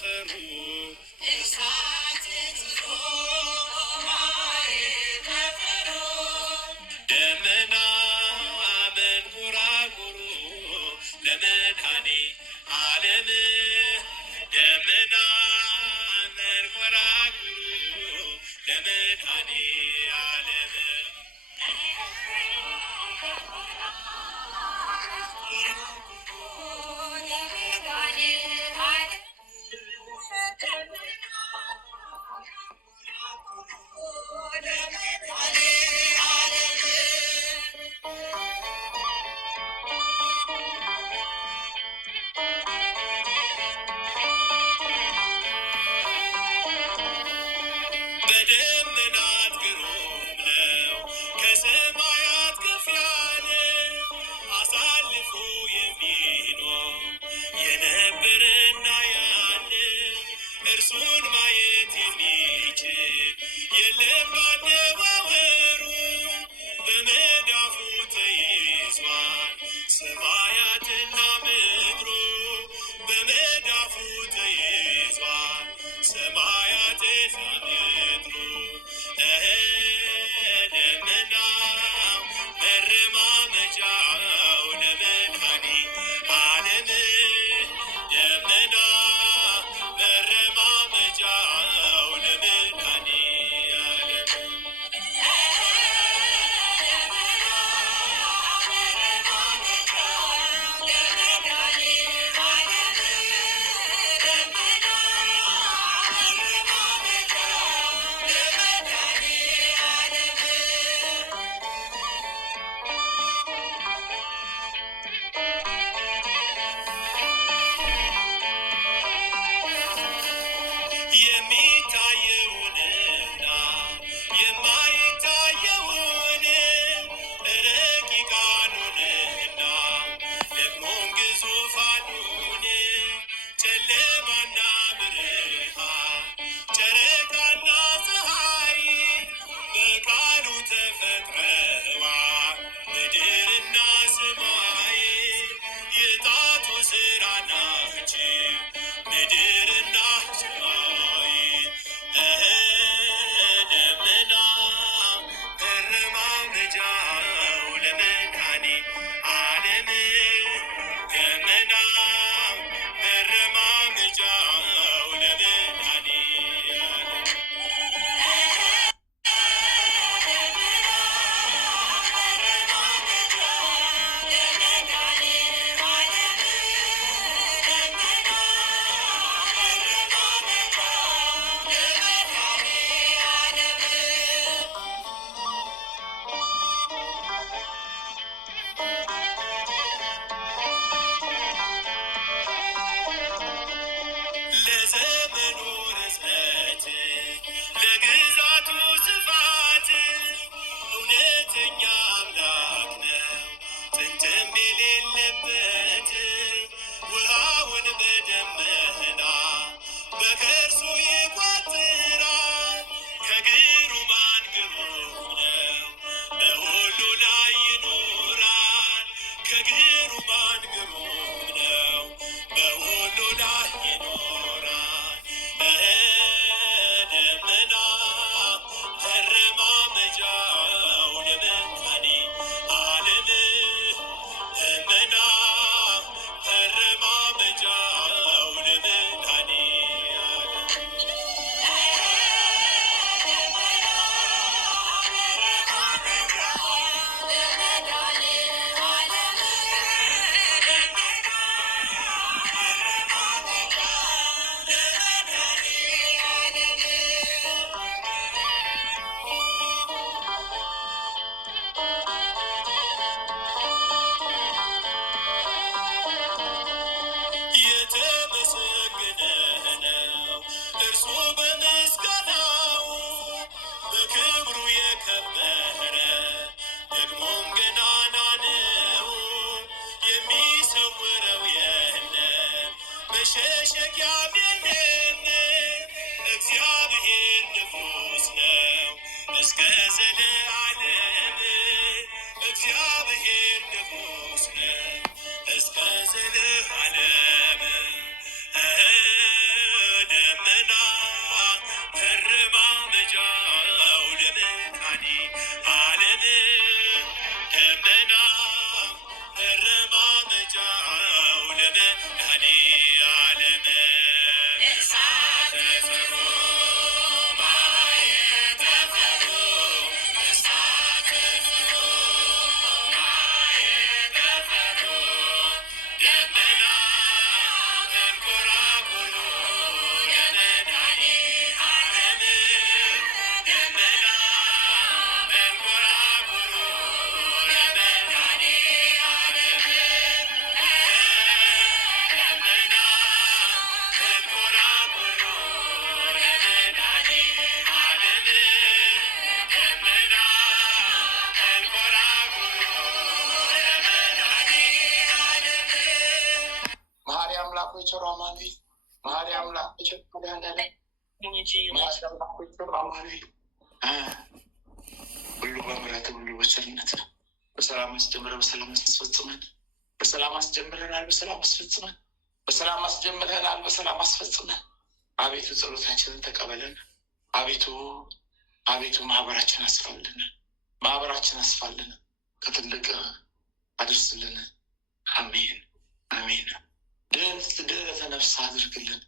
ጠፈሩ ደመና መንኮራኩሩ ለመድኃኔ ዓለም ደመና መንኮራኩሩ ለመድኃኔ ዓለም በደመናት ግሩም ነው ከሰማያት ከፍ ያለ አሳልፎ የሚኖር የነበረና ያለ እርሱን ማየት የሚችል የለም ባነዋወሩ በመዳፉ ተይዟል ሰማያትና ምድሩ በመዳፉ ተይዟል ሰማያትና ምድሩ ደመና መረማመጃው ለመድኃኔ ዓለም ደመና መረማመጃው ለመድኃኔ ዓለም የሚታየውንና የማይታየውን ረቂቃኑንና ደግሞም ግዙፋኑን ጨለማና ብርሃን ጨረቃና ፀሐይ በቃሉ ተፈጥረዋል ምድርና ሰማይ የጣቱ ሥራ ናቸው ምድርና ሰማይ ደመና መረማመጃው ለመድኃኔ ዓለም ደመና መረማመጃው ለመድኃኔ ዓለም ለዘመኑ ርዝመት ለግዛቱ ስፋት እውነተኛ አምላክ ነው ጥንትም የሌለበት ውሃውን በደመና በከርሱ ይቋጥራል ከግሩማን ግሩም ነው በሁሉ ላይ ይኖራል ከግሩማን ግሩም ነው በሁሉ ላይ ይኖራል ደመና መረማመጃው ለመድኃኔ ዓለም ደመና መረማመጃው ለመድኃኔ ዓለም የተመሰገነ ነው እርሱ በምስጋናው በክብሩ የከበረ ደግሞም ገናና ነው የሚሰውረው የለም መሸሸጊያም የለም እግዚአብሔር ንጉሥ ነው እስከ ዘለዓለም እግዚአብሔር ንጉሥ ነው እስከ ዘለዓለም መረማመጃው ለመድኃኔዓለም እሳት ፍሩ ማየተፈሩ እሳት ፍሩ ማየተፈሩ ደመና መንኮራኩሩ ለመድኃኔዓለም ደመና መንኮራኩሩ ለመድኃኔዓለም ደመና መንኮራኩሩ ለመድኃኔዓለም ደመና መንኮራኩሩ ለመድኃኔዓለም መሐሪ አምላክ ሆይ ቸሩ አማኑኤል፣ መሐሪ አምላክ ሆይ ቸሩ መድኃኔዓለም፣ መሐሪ አምላክ ሆይ ቸሩ አማኑኤል፣ ሁሉ በምሕረትህ ሁሉ በቸርነትህ በሰላም አስጀምረህ በሰላም አስፈጽመን። በሰላም አስጀምረናል፣ በሰላም አስፈጽመን። በሰላም አስጀምረናል፣ በሰላም አስፈጽመን። አቤቱ ጸሎታችንን ተቀበለን። አቤቱ ማህበራችን አስፋልን፣ ማህበራችን አስፋልን፣ ከትልቅ አድርስልን። አሜን አሜን። ድህነተ ነፍስ አድርግልን፣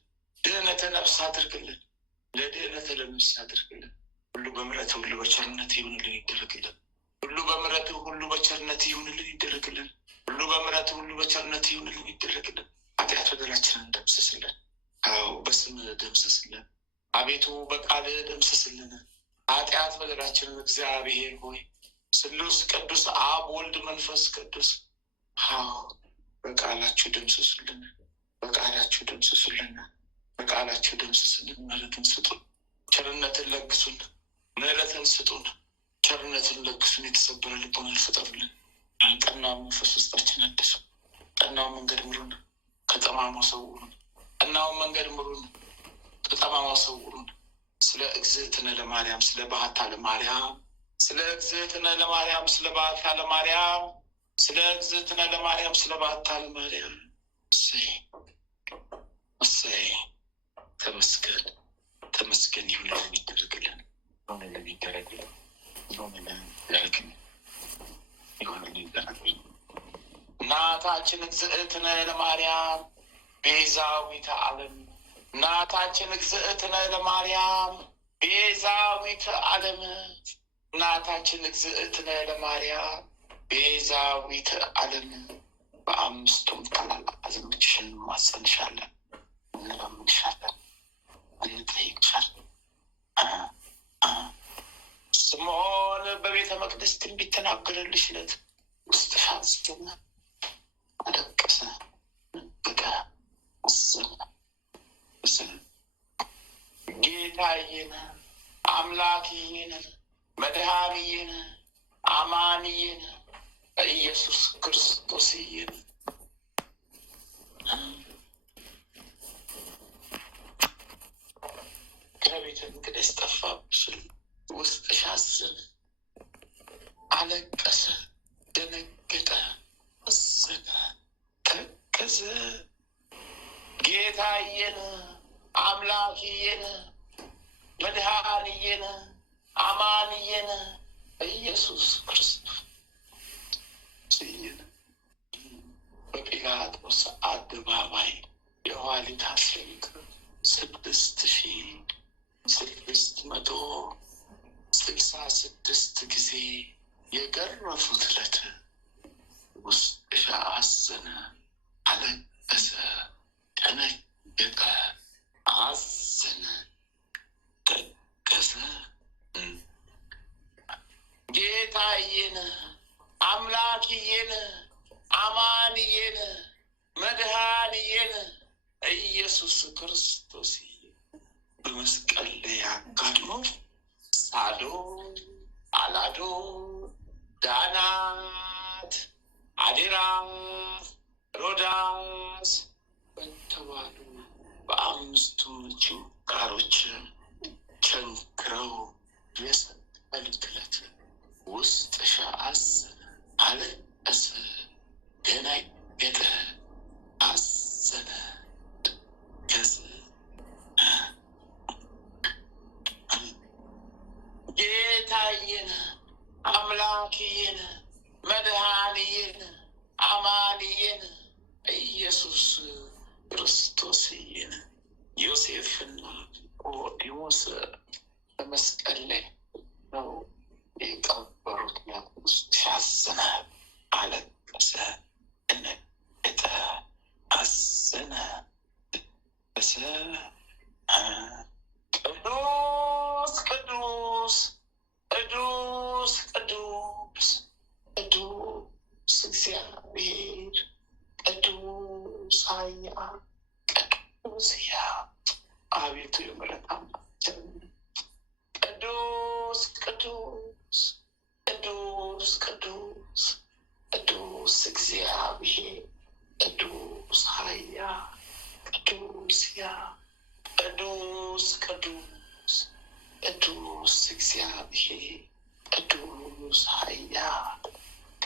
ድህነተ ነፍስ አድርግልን፣ ለድህነተ ለነፍስ አድርግልን። ሁሉ በምሕረትህ ሁሉ በቸርነትህ ይሁንልን ይደረግልን። ሁሉ በምሕረትህ ሁሉ በቸርነትህ ይሁንልን ይደረግልን። ሁሉ በምሕረትህ ሁሉ በቸርነትህ ይሁንልን ይደረግልን። ኃጢአት በደላችንን ደምስስልን። አዎ በስምህ ደምስስልን። አቤቱ በቃልህ ደምስስልን ኃጢአት በደላችንን። እግዚአብሔር ሆይ ስሉስ ቅዱስ አብ ወልድ መንፈስ ቅዱስ በቃላችሁ ደምስሱልን፣ በቃላችሁ ደምስሱልን፣ በቃላችሁ ደምስሱልን። ምሕረትን ስጡን፣ ቸርነትን ለግሱን፣ ምሕረትን ስጡን፣ ቸርነትን ለግሱን። የተሰበረ ልቦናን ፍጠሩልን። ቀናው መንፈስ ውስጣችን አድሱ። ቀናው መንገድ ምሩን፣ ከጠማማው ሰውሩን። ቀናው መንገድ ምሩን፣ ከጠማማው ሰውሩን። ስለ እግዝእትነ ለማርያም ስለ ባህታ ለማርያም ስለ እግዝእትነ ለማርያም ስለ ባህታ ለማርያም ስለ እግዝእትነ ለማርያም ስለ ባህታ ለማርያም እሰይ እሰይ። ተመስገን ተመስገን። ይሁንልን ይደረግልን፣ ይሁንልን ይደረግልን፣ ይሁንልን ይደረግልን፣ ይሁንልን ይደረግልን። እናታችን እግዝእትነ ለማርያም ቤዛዊተ ዓለም፣ እናታችን እግዝእትነ ለማርያም ቤዛዊተ ዓለም፣ እናታችን እግዝእትነ ለማርያም ቤዛዊተ ዓለም። በአምስቱም ታላላቅ አዘኖችሽን ማጸንሻለን፣ እንለምንሻለን፣ እንጠይቅሻለን። ስምዖን በቤተ መቅደስ ትንቢት ተናገረልሽ ዕለት ውስጥሽ አዘነ፣ አለቀሰ፣ ነገደ፣ አዘነ። ጌታዬን አምላኬን መድኃኒዬን አማንዬን ኢየሱስ ክርስቶስዬን ከቤተ መቅደስ ጠፋብሽል። ውስጥሽ አዘነ፣ አለቀሰ፣ ደነገጠ፣ አዘነ፣ ተከዘ። ጌታዬን አምላኬን መድኃኒዬን አማንዬን ኢየሱስ ክርስቶስ በጲላጦስ አደባባይ የኋሊት አስሪት 6666 ጊዜ የገረፉት ዕለት ውስጥሽ አዘነ፣ አለቀሰ፣ ደነገጠ፣ አዘነ፣ ተከዘ። ጌታዬን አምላክዬን አማንዬን መድኃኒዬን ኢየሱስ ክርስቶስ በመስቀል ላይ አጋድሞ ሳዶ፣ አላዶ፣ ዳናት፣ አዴራስ፣ ሮዳስ በተባሉ በአምስቱም ችንካሮች ቸንክረው የሰቀሉት ዕለት ውስጥሽ አዘነ፣ አለቀሰ፣ ደነገጠ፣ አዘነ፣ ተከዘ። ጌታዬን አምላኬን መድኃኒዬን አማንዬን ኢየሱስ ክርስቶስዬን ዮሴፍና ኒቆዲሞስ በመስቀል ላይ ነው የቀበሩት። ያቁስ ሲያዝነ አለቀሰ፣ ደነገጠ፣ አዘነ። ቅዱስ ቅዱስ ቅዱስ ቅዱስ ቅዱስ እግዚአብሔር ቅዱስ ኃያል ቅዱስ ሕያው አቤቱ የምሕረት አምላክ ቅዱስ ቅዱስ ቅዱስ ቅዱስ ቅዱስ እግዚአብሔር ቅዱስ ኃያል ቅዱስ ሕያው ቅዱስ ቅዱስ ቅዱስ እግዚአብሔር ቅዱስ ኃያል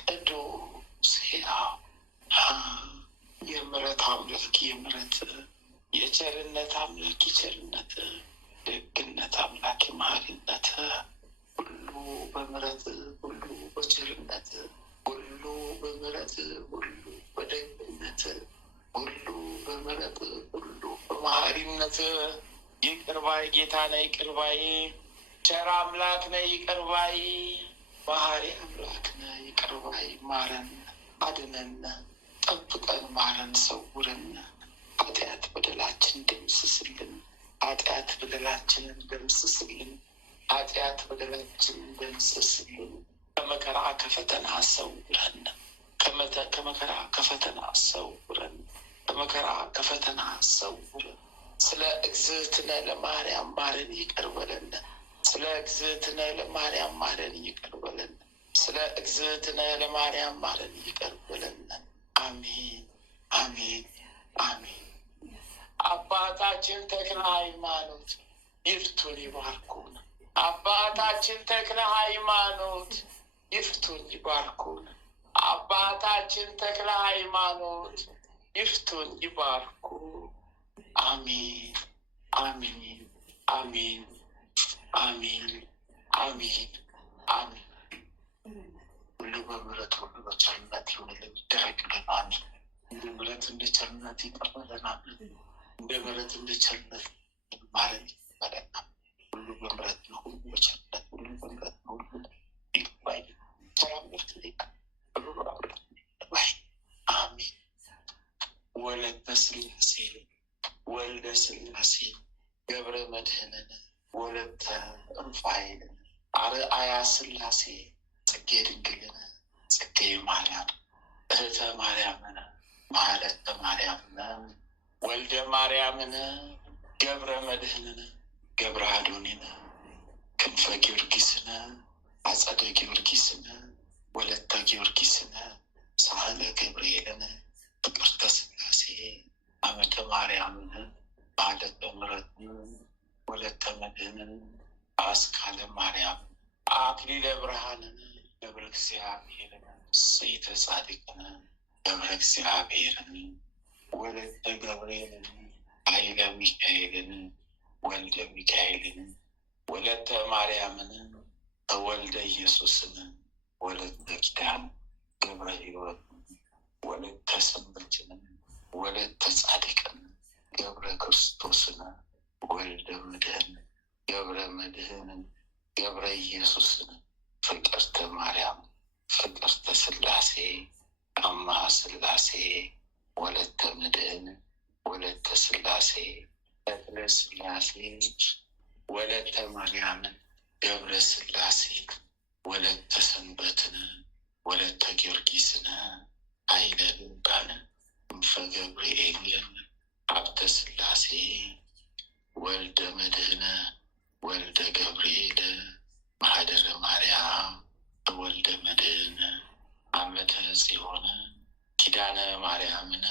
ቅዱስ ሕያው የምሕረት አምላክ የምሕረት የቸርነት አምላክ የቸርነት ደግነት አምላክ የመሐሪነት ሁሉ በምሕረት ሁሉ በቸርነት ሁሉ በምሕረት ሁሉ በደግነት ሁሉ በምሕረት ሁሉ በመሐሪነት ይቅር ባይ ጌታ ነህ፣ ይቅር ባይ ቸር አምላክ ነህ፣ ይቅር ባይ መሐሪ አምላክ ነህ፣ ይቅር ባይ ማረን፣ አድነን፣ ጠብቀን፣ ማረን፣ ሰውረን፣ ኃጢአት በደላችን ደምስስልን፣ ኃጢአት በደላችንን ደምስስልን፣ ኃጢአት በደላችንን ደምስስልን። ከመከራ ከፈተና ሰውረን፣ ከመከራ ከፈተና ሰውረን፣ ከመከራ ከፈተና ሰውረን። ስለ እግዝእትነ ለማርያም ማረን፣ ይቅር በለን። ስለ እግዝእትነ ለማርያም ማረን፣ ይቅር በለን። ስለ እግዝእትነ ለማርያም ማረን፣ ይቅር በለን። አሜን አሜን አሜን። አባታችን ተክለ ሃይማኖት ይፍቱን ይባርኩን። አባታችን ተክለ ሃይማኖት ይፍቱን ይባርኩን። አባታችን ተክለ ሃይማኖት ይፍቱን ይባርኩ። አሜን አሜን አሜን አሜን አሜን አሜን። ሁሉ በምሕረት ሁሉ በቸርነት ይሁንልን ይደረግልን። አሜን። እንደ ምሕረት እንደ ቸርነት ይቀበለናል። እንደ ምሕረት እንደ ቸርነት ማረን ይቀበለናል። ሁሉ በምሕረት ነው፣ ሁሉ በቸርነት፣ ሁሉ በምሕረት ነው፣ ሁሉ ይቅባይ ቸርነት ሁሉ በምሕረት ይቅባይ። አሜን። ወለተ ሥላሴ ወልደ ሥላሴ ገብረ መድኅንን ወለተ ሩፋኤል አርአያ ሥላሴ ጽጌ ድንግልን ጽጌ ማርያም እህተ ማርያምን ማህለተ ማርያምን ወልደ ማርያምን ገብረ መድኅንን ገብረ አዶኒን ክንፈ ጊዮርጊስን አጸደ ጊዮርጊስን ወለተ ጊዮርጊስን ሳህለ ገብርኤልን ፍቅርተ ሥላሴ አመተ ማርያምን ማህለተ ምሕረትን ወለተ መድኅንን አስካለ ማርያም አክሊለ ብርሃንን ገብረ እግዚአብሔርን ሰይተ ጻድቅን ገብረ እግዚአብሔርን ወለተ ገብርኤልን ኃይለ ሚካኤልን ወልደ ሚካኤልን ወለተ ማርያምን ተወልደ ኢየሱስን ወለተ ኪዳን ገብረ ሕይወትን ወለተ ሰንበትን ወለተ ጻድቅን ገብረ ክርስቶስን ወልደ መድኅን ገብረ መድኅንን ገብረ ኢየሱስን ፍቅርተ ማርያም ፍቅርተ ሥላሴ አምሃ ሥላሴ ወለተ መድኅን ወለተ ሥላሴ ተክለ ሥላሴ ወለተ ማርያምን ገብረ ሥላሴ ወለተ ሰንበትን ወለተ ጊዮርጊስን ኃይለ ልዑካን ክንፈ ገብርኤልን ሀብተ ሥላሴ ወልደ መድኅን ወልደ ገብርኤል ማህደረ ማርያም ወልደ መድኅን አመተ ጽዮን ኪዳነ ማርያምን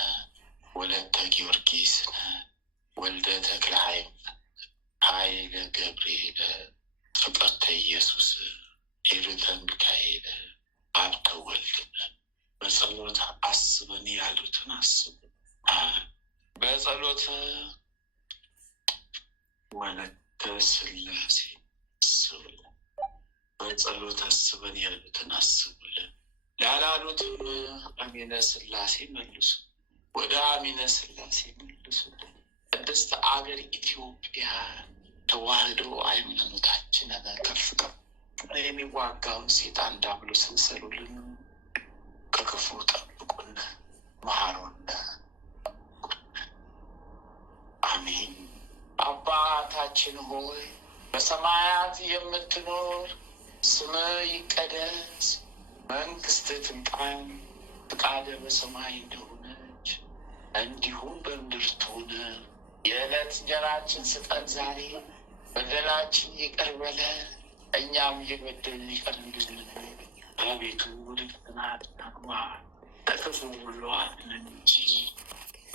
ወለተ ጊዮርጊስን ወልደ ተክለ ሃይማኖት ኃይለ ገብርኤል ፍቅርተ ኢየሱስ ሄሩተ ሚካኤል ሀብተ ወልድን በጸሎት አስበን ያሉትን አስቡ። በጸሎት ወለተ ሥላሴ አስቡልን። በጸሎት አስበን ያሉትን አስቡልን። ያላሉትም አሚነ ሥላሴ መልሱ፣ ወደ አሚነ ሥላሴ መልሱ። ቅድስት አገር ኢትዮጵያ ተዋህዶ ሃይማኖታችንን ከፍ ከፍ የሚዋጋውን ሴጣን ዲያብሎስን ሰሉልን፣ ከክፉ ጠብቁን፣ መሐሩን። አሜን። አባታችን ሆይ በሰማያት የምትኖር፣ ስምህ ይቀደስ፣ መንግሥትህ ትምጣ፣ ፈቃድህ በሰማይ እንደሆነች እንዲሁም በምድር ትሁን። የዕለት እንጀራችን ስጠን ዛሬ፣ በደላችን ይቅር በለን እኛም የበደሉንን ይቅር እንደምንል፣ አቤቱ ወደ ፈተና አታግባን ከክፉ ሁሉ አድነን እንጂ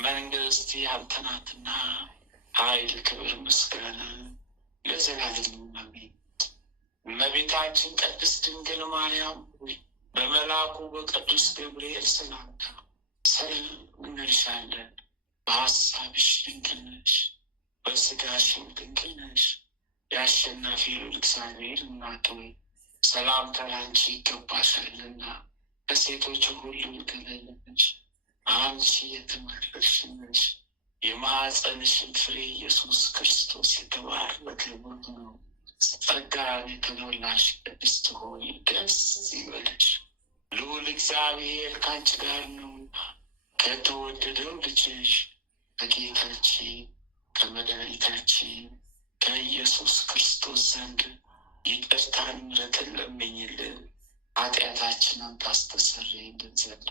መንግሥት ያንተ ናትና፣ ኃይል፣ ክብር፣ ምስጋና ለዘላለሙ አሜን። እመቤታችን ቅድስት ድንግል ማርያም ሆይ በመልአኩ በቅዱስ ገብርኤል ሰላምታ ሰላም እንልሻለን። በሐሳብሽ ድንግል ነሽ፣ በሥጋሽም ድንግል ነሽ። የአሸናፊ ልዑል እግዚአብሔር እናት ሆይ ሰላምታ ላንቺ ይገባሻልና፣ ከሴቶች ሁሉ ተለይተሽ አንቺ የተመረጥሽ ነሽ። የማኅፀንሽን ፍሬ ኢየሱስ ክርስቶስ የተባረከ ነው። ጸጋን የተሞላሽ ቅድስት ሆይ ደስ ይበልሽ፣ ልዑል እግዚአብሔር ከአንቺ ጋር ነውና ከተወደደው ልጅሽ ከጌታችን ከመድኃኒታችን ከኢየሱስ ክርስቶስ ዘንድ ይቅርታን ምሕረትን ለምኝልን ኃጢአታችንን ታስተሰርይልን ዘንድ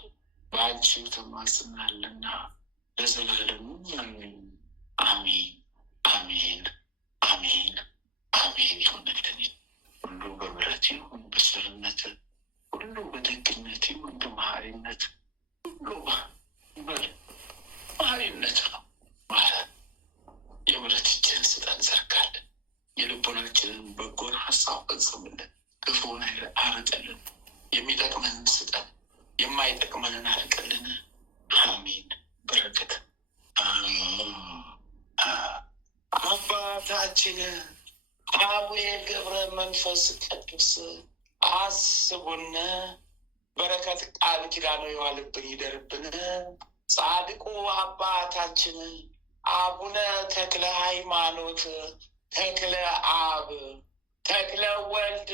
በአንቺው ተማጽናልና ለዘላለሙ አሜን። አሜን አሜን አሜን አሜን። ይሁንልን። ሁሉ በምሕረት ይሁን፣ በቸርነት ሁሉ በደግነት ይሁን፣ በመሐሪነት ሁሉ መሐሪነት ነው ማለት የምሕረት እጅህን ስጠን ዘርጋለን። የልቦናችንን በጎን ሀሳብ ፈጽምልን፣ ክፉን አርቅልን። የሚጠቅመንን ስጠን፣ የማይጠቅመንን አርቅልን። አሜን። በረከት አባታችን አቡነ ገብረ መንፈስ ቅዱስ አስቡን። በረከት ቃል ኪዳኑ የዋልብን ይደርብን። ጻድቁ አባታችን አቡነ ተክለ ሃይማኖት፣ ተክለ አብ፣ ተክለ ወልድ፣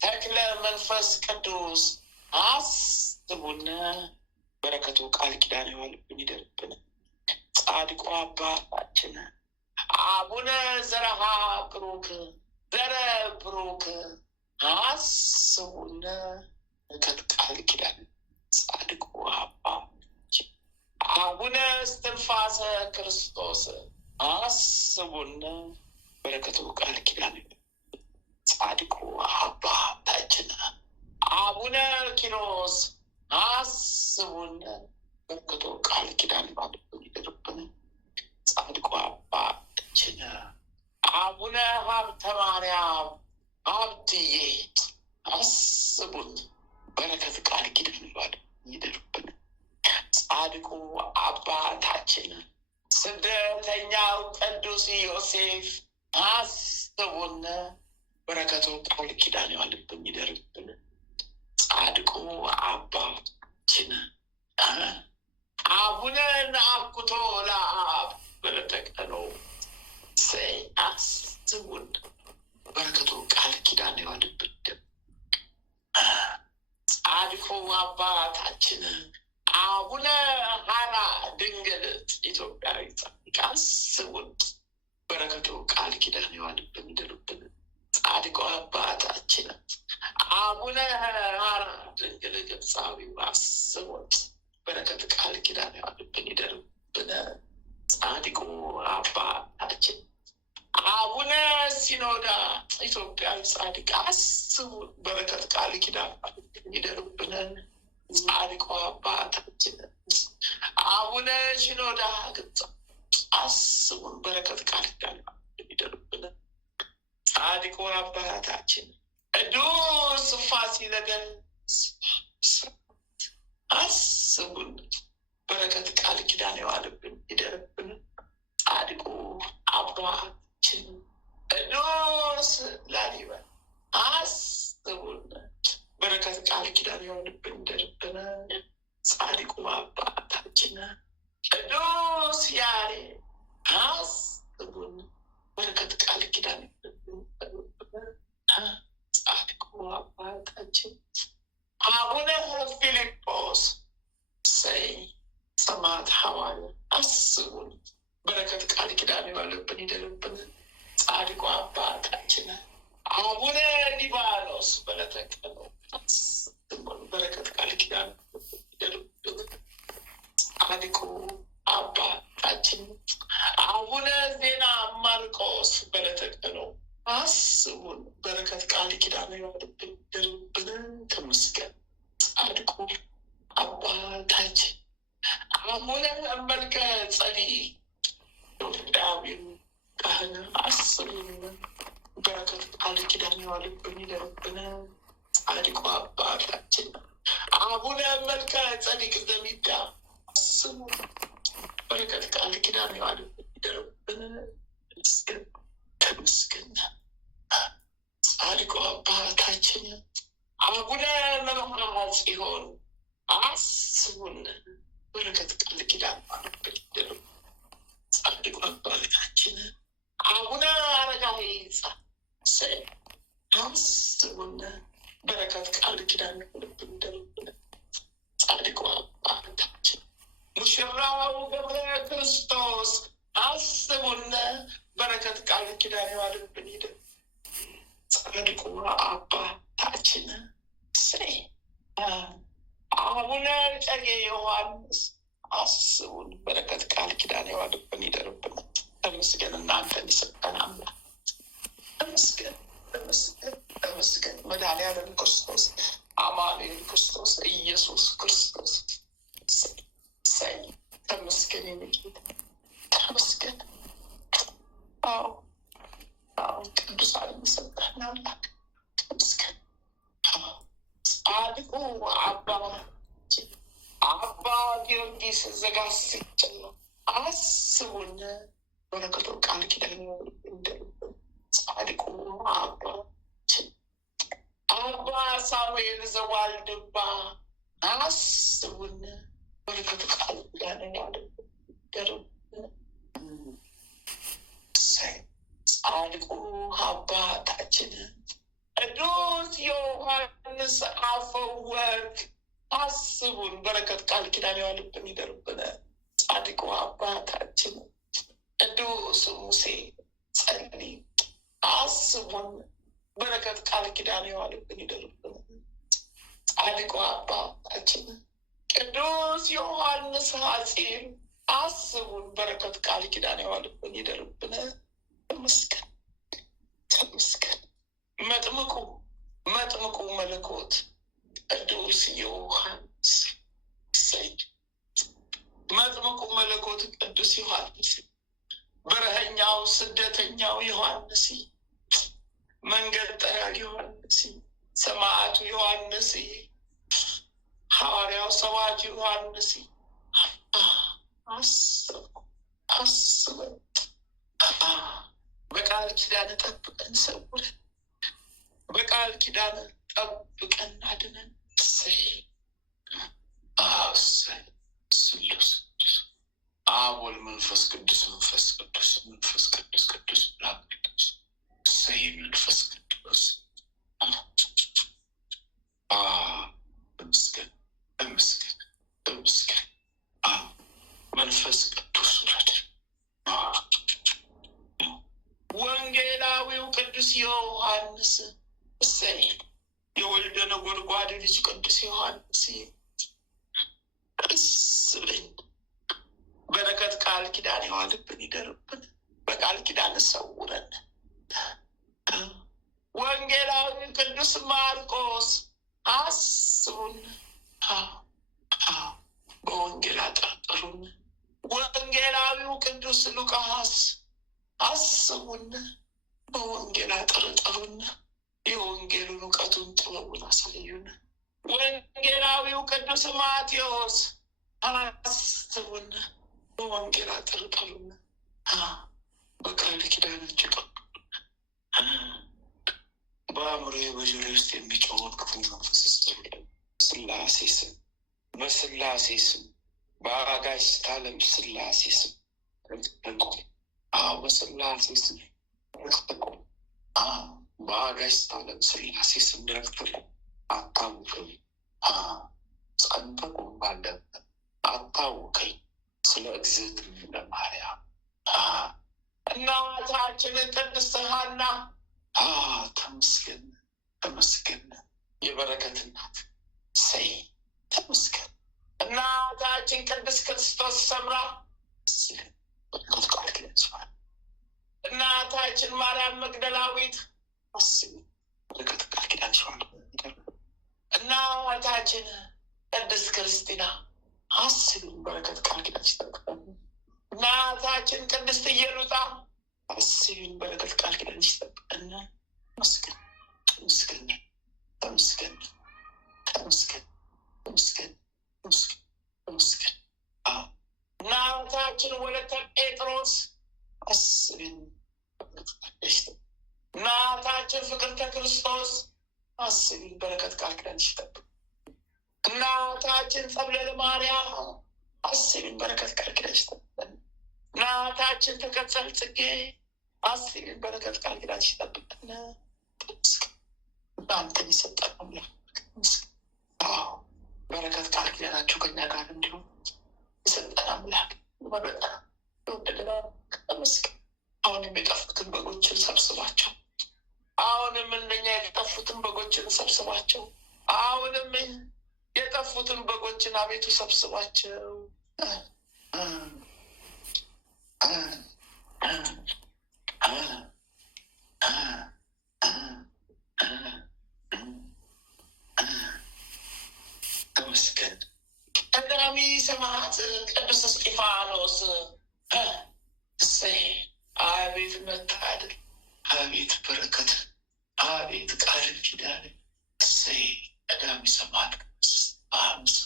ተክለ መንፈስ ቅዱስ አስቡን። በረከቱ ቃል ኪዳን የዋልብን ይደርብን። ጻድቁ አባታችን አቡነ ዘርሃ ብሩክ፣ ዘረ ብሩክ አስቡን። በረከት ቃል ኪዳን ጻድቁ አባታችን አቡነ እስትንፋሰ ክርስቶስ አስቡን። በረከቱ ቃል ኪዳን ጻድቁ አባታችን አቡነ ኪሮስ አስቡን። በረከቱ ቃል ኪዳን ባለብን ይደርብን። ጻድቁ አባታችን አቡነ ሀብተ ማርያም ሀብትዬ አስቡን። በረከት ቃል ኪዳን ባለብን ይደርብን። ጻድቁ አባታችን ስደተኛው ቅዱስ ዮሴፍ አስቡን። በረከቱ ቃል ኪዳን ያዋልብን ይደርብን። ጻድቁ አባታችን አቡነ ነአኩቶ ለአብ በለተቀኖ አስቡን። በረከቱ ቃል ኪዳን ያዋልብን። ጻድቁ አባታችን አቡነ ሀራ ድንግል ኢትዮጵያዊ ጻድቅ አስቡን። በረከቱ ቃል ኪዳን የዋልብን ይደርብን። ጻድቁ አባታችን አቡነ ሀራ ድንግል ግብፃዊ አስቡን። በረከት ቃል ኪዳን የዋልብን ይደርብን። ጻድቁ አባታችን አቡነ ሲኖዳ ኢትዮጵያዊ ጻድቅ አስቡን። በረከት ቃል ኪዳን ይደርብን። ጻድቁ አባታችን አቡነ ሽኖዳ ግብፅ አስቡን። በረከት ቃል ኪዳን ይደርብን። ጻድቁ አባታችን ቅዱስ ፋሲለደስ አስቡን። በረከት ቃል ኪዳን የዋልብን ይደርብን። ጻድቁ አባታችን ቅዱስ ላሊበላ አስቡን። በረከት ቃል ኪዳን የዋልብን ይደርብን። ጻድቁ አባታችን ቅዱስ ያሬድ አስቡን በረከት ቃል ኪዳን ጻድቁ አባታችን አቡነ ፊልጶስ ሰይ ሰማዕት ሐዋርያ አስቡን በረከት ቃል ኪዳን የዋለብን ይደርብን። ጻድቁ አባታችን አቡነ ሊባኖስ በለተቀኑ አስቡን በረከት ቃል ኪዳን ይደርብን። ጻድቁ አባታችን አቡነ ዜና ማርቆስ በለተቀኑ አስቡን በረከት ቃል ኪዳን የዋለብን ይደርብን። ተመስገን። ጻድቁ አባታችን አቡነ መልከ ጸዲቅ ዳዊት ካህን አስቡን በረከት ቃል ኪዳን የዋለብን ይደርብን። ጻድቁ አባታችን አቡነ መልከ ጸዲቅ ዘሚዳ አስቡን በረከት ቃል ኪዳን የዋለብን ይደርብን። ተመስገን ተመስገን። ጻድቁ አባታችን አቡነ መብርሃ ጽዮን አስቡን በረከት ቃል ኪዳን የዋለብን ይደርብን። ጻድቁ አባታችን አቡነ አረጋዊ አስቡን በረከት ቃል ኪዳን የዋለብን ይደርብን። ጻድቁ አባታችን ሙሽራው ገብረ ክርስቶስ አስቡን በረከት ቃል ኪዳን የዋለብን ይደርብን። ጻድቁ አባታችን አቡነ እጨጌ ዮሐንስ አስቡን በረከት ቃል ኪዳን የዋለብን ይደርብን። ተመስገን። እናንተን የሰጠን አምላክ ተመስገን ተመስገን ተመስገን። መድኃኒዓለም ክርስቶስ አማኑኤል ክርስቶስ ኢየሱስ ክርስቶስ ሰይ ተመስገን። የሚጌታ ተመስገን። አዎ ቅዱሳን የሰጠን አምላክ ተመስገን። ጻድቁ አባታችን አባ ጊዮርጊስ ዘጋስጫ አስቡን በረከቱ ቃል ኪዳን ይደርብን። ጻድቁ አባታችን አባ ሳሙኤል ዘዋልድባ አስቡን በረከቱ ቃል ኪዳን ይደርብን። ጻድቁ አባታችን ቅዱስ ዮሐንስ አፈወርቅ አስቡን በረከት ቃል ኪዳን የዋለብን ይደርብን። ጻድቁ አባታችን ቅዱስ ሙሴ ጸሊም አስቡን በረከት ቃል ኪዳን የዋለብን ይደርብን። ጻድቁ አባታችን ቅዱስ ዮሐንስ ሐጺር አስቡን በረከት ቃል ኪዳን የዋለብን ይደርብን። ተመስገን ተመስገን። መጥምቁ መለኮት ቅዱስ ዮሐንስ መጥምቁ መለኮት ቅዱስ ዮሐንስ በረሀኛው ስደተኛው ዮሐንስ መንገድ ጠራጊ ዮሐንስ ሰማዕቱ ዮሐንስ ሐዋርያው ሰባኪ ዮሐንስ አስበን በቃል ኪዳን ጠብቀን ሰውረን በቃል ኪዳን ጠብቀን አድነን። ስሉስ አብ ወልድ መንፈስ ቅዱስ መንፈስ ቅዱስ መንፈስ ቅዱስ ቅዱስ ቅዱስ ሰይ መንፈስ ቅዱስ ተመስገን ተመስገን ተመስገን። መንፈስ ቅዱስ ውረድ። ወንጌላዊው ቅዱስ ዮሐንስ እሰይ የወልደ ነጎድጓድ ልጅ ቅዱስ ዮሐንስ አስበን በረከት ቃል ኪዳን የዋለብን ይደርብን። በቃል ኪዳን ሰውረን። ወንጌላዊ ቅዱስ ማርቆስ አስቡን በወንጌል አጠርጥሩን። ወንጌላዊው ቅዱስ ሉቃስ አስቡን በወንጌል አጠርጥሩን። የወንጌሉን እውቀቱን ጥበቡን አሳዩን። ወንጌላዊው ቅዱስ ማቴዎስ አስቡን በወንጌል አጠርጥሩን። በቃል ኪዳናቸው በአእምሮ በጆሮዬ ውስጥ የሚጮኸውን ክፉ መንፈስ ስላሴ ስም በስላሴ ስም በአጋዕዝተ ዓለም ስላሴ ስም ረግጠቁ። በስላሴ ስም ረግጠቁ። በአጋዕዝተ ዓለም ስላሴ ስም ረግጠቁ። አታውከኝ። ጸንተቁ ባለበት አታውከኝ። ስለ እግዝእትነ ማርያም እናታችንን ቅድስት ሐና ተመስገን ተመስገን። የበረከት እናት ሰይ ተመስገን። እናታችን ቅድስት ክርስቶስ ሰምራ እናታችን ማርያም መግደላዊት በረከት ቃል ኪዳን ሲሆን እናታችን ቅድስት ክርስቲና አስብን በረከት ቃል ኪዳን ሲጠብቀን። እናታችን ቅድስት ኢየሉጣ አስብን በረከት ቃል ኪዳን ሲጠብቀን። ተመስገን ተመስገን ተመስገን ተመስገን ተመስገን ተመስገን ተመስገን። እናታችን ወለተ ጴጥሮስ አስብን እናታችን ፍቅርተ ክርስቶስ አስብን በረከት ቃል ኪዳን ሲጠብቀን። እናታችን ጸብለለ ማርያም አስብን በረከት ቃል ኪዳን ሲጠብቀን። እናታችን ተከተል ጽጌ አስብን በረከት ቃል ኪዳን ሲጠብቀን። እናንተን የሰጠን አምላክ በረከት ቃል ኪዳናችሁ ከኛ ጋር እንዲሁም የሰጠን አምላክ መረጠ ወደደና ተመስገን። አሁንም የጠፉትን በጎችን ሰብስባቸው። አሁንም እነኛ የጠፉትን በጎችን ሰብስባቸው። አሁንም የጠፉትን በጎችን አቤቱ ሰብስባቸው። ተመስገን። ቀዳሚ ሰማዕት ቅዱስ እስጢፋኖስ እሰይ! አቤት መታደል፣ አቤት በረከት፣ አቤት ቃል ኪዳን። እሰይ! ቀዳሚ ሰማዕት ቅዱስ እስጢፋኖስ።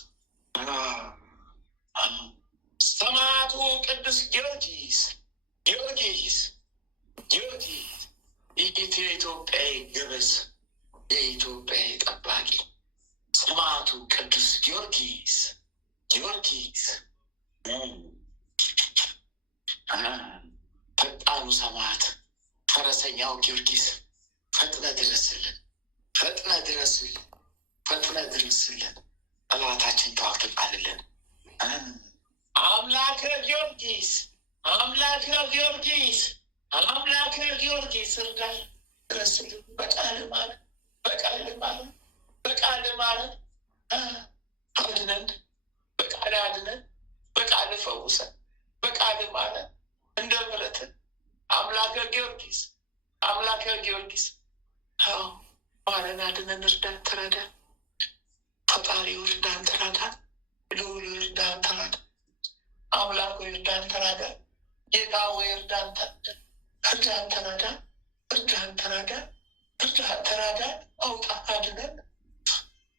ሰማዕቱ ቅዱስ ጊዮርጊስ ጊዮርጊስ ጊዮርጊስ የኢትዮጵያ ገበዝ፣ የኢትዮጵያ ጠባቂ ሰማዕቱ ቅዱስ ጊዮርጊስ ጊዮርጊስ። ፈጣኑ ሰማዕት ፈረሰኛው ጊዮርጊስ ፈጥነ ድረስልን፣ ፈጥነ ድረስልን፣ ፈጥነ ድረስልን። ጠላታችን ተዋግተቃልልን። አምላከ ጊዮርጊስ አምላከ ጊዮርጊስ አምላከ ጊዮርጊስ እርዳን፣ ድረስልን። በቃል ማለት በቃል ማለት በቃል ማለት አድነን፣ በቃል አድነን፣ በቃል ፈውሰን፣ በቃል ማለት እንደ ምሕረትን አምላከ ጊዮርጊስ አምላከ ጊዮርጊስ ማረን፣ አድነን፣ እርዳን፣ ተራዳን። ፈጣሪው እርዳን፣ ተራዳን። ልዑል እርዳን፣ ተራዳን። አምላኩ እርዳን፣ ተራዳን። ጌታ ሆይ እርዳን፣ ተራዳን። እርዳን፣ ተራዳን። እርዳን፣ ተራዳን። እርዳን፣ ተራዳን። አውጣን፣ አድነን።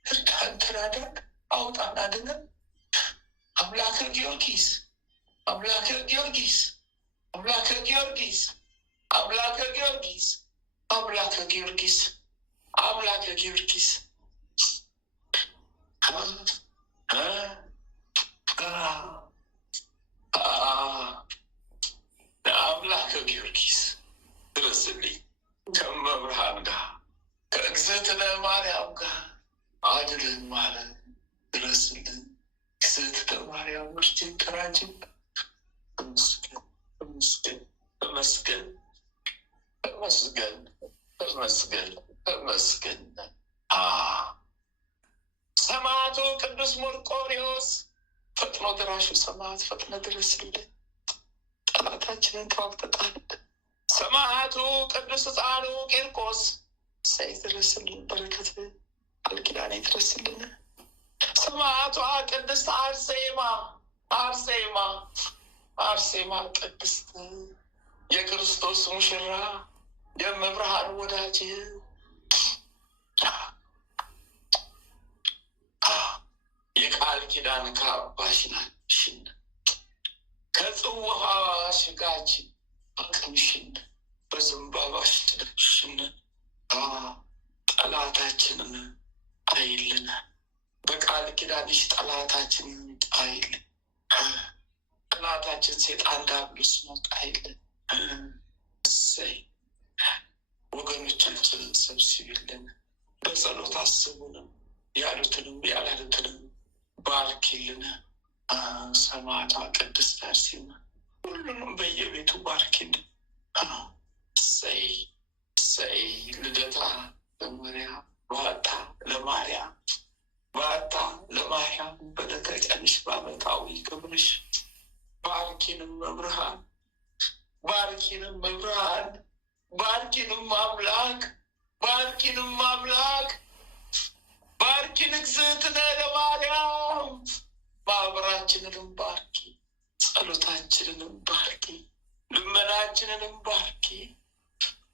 እርዳን፣ ተራዳን። አውጣን፣ አድነን። አምላከ ጊዮርጊስ አምላከ ጊዮርጊስ አምላከ ጊዮርጊስ አምላከ ጊዮርጊስ አምላከ ጊዮርጊስ አምላከ ጊዮርጊስ አምላከ ጊዮርጊስ ድረስልኝ። ከመብርሃን ጋር ከእግዝእትነ ማርያም ጋር አድነን ማለት ድረስልን። እግዝእትነ ማርያም ምርችን ተራጅን። ተመስገን ተመስገን ተመስገን ተመስገን ተመስገን ተመስገን። ሰማዕቱ ቅዱስ መርቆሬዎስ ፈጥኖ ደራሹ ሰማዕት ፈጥነ ድረስልን። ጠላታችንን ተዋግተጣልን። ሰማዕቱ ቅዱስ ሕፃኑ ቂርቆስ ሳይድረስልን፣ በረከት ቃል ኪዳን ይድረስልን። ሰማዕቷ ቅድስት አርሴማ አርሴማ አርሴማ ቅድስት የክርስቶስ ሙሽራ የመብርሃን ወዳጅ የቃል ኪዳን ካባሽ ናችን። ከጽዋሃ ሽጋችን አቅምሽን በዘንባባሽ ደሽን። ጠላታችንን አይልን በቃል ኪዳንሽ ጠላታችን ጣይል ጠላታችን ሴጣን ዲያብሎስ ነው ጣይል። እሰይ ወገኖቻችንን ሰብስቢልን፣ በጸሎት አስቡንም፣ ያሉትንም ያላሉትንም ባርኪልን። ሰማዕቷ ቅድስት አርሴማ ሁሉንም በየቤቱ ባርኪልን። እሰይ እሰይ ልደታ ለማርያም ባታ ለማርያም ባታ ለማርያም በዕለተ ቀንሽ በዓመታዊ ክብርሽ ባርኪንም መብርሃን ባርኪንም መብርሃን ባርኪንም አምላክ ባርኪንም አምላክ ባርኪን እግዝእትነ ለማርያም። ማህበራችንንም ባርኪ፣ ጸሎታችንንም ባርኪ፣ ልመናችንንም ባርኪ፣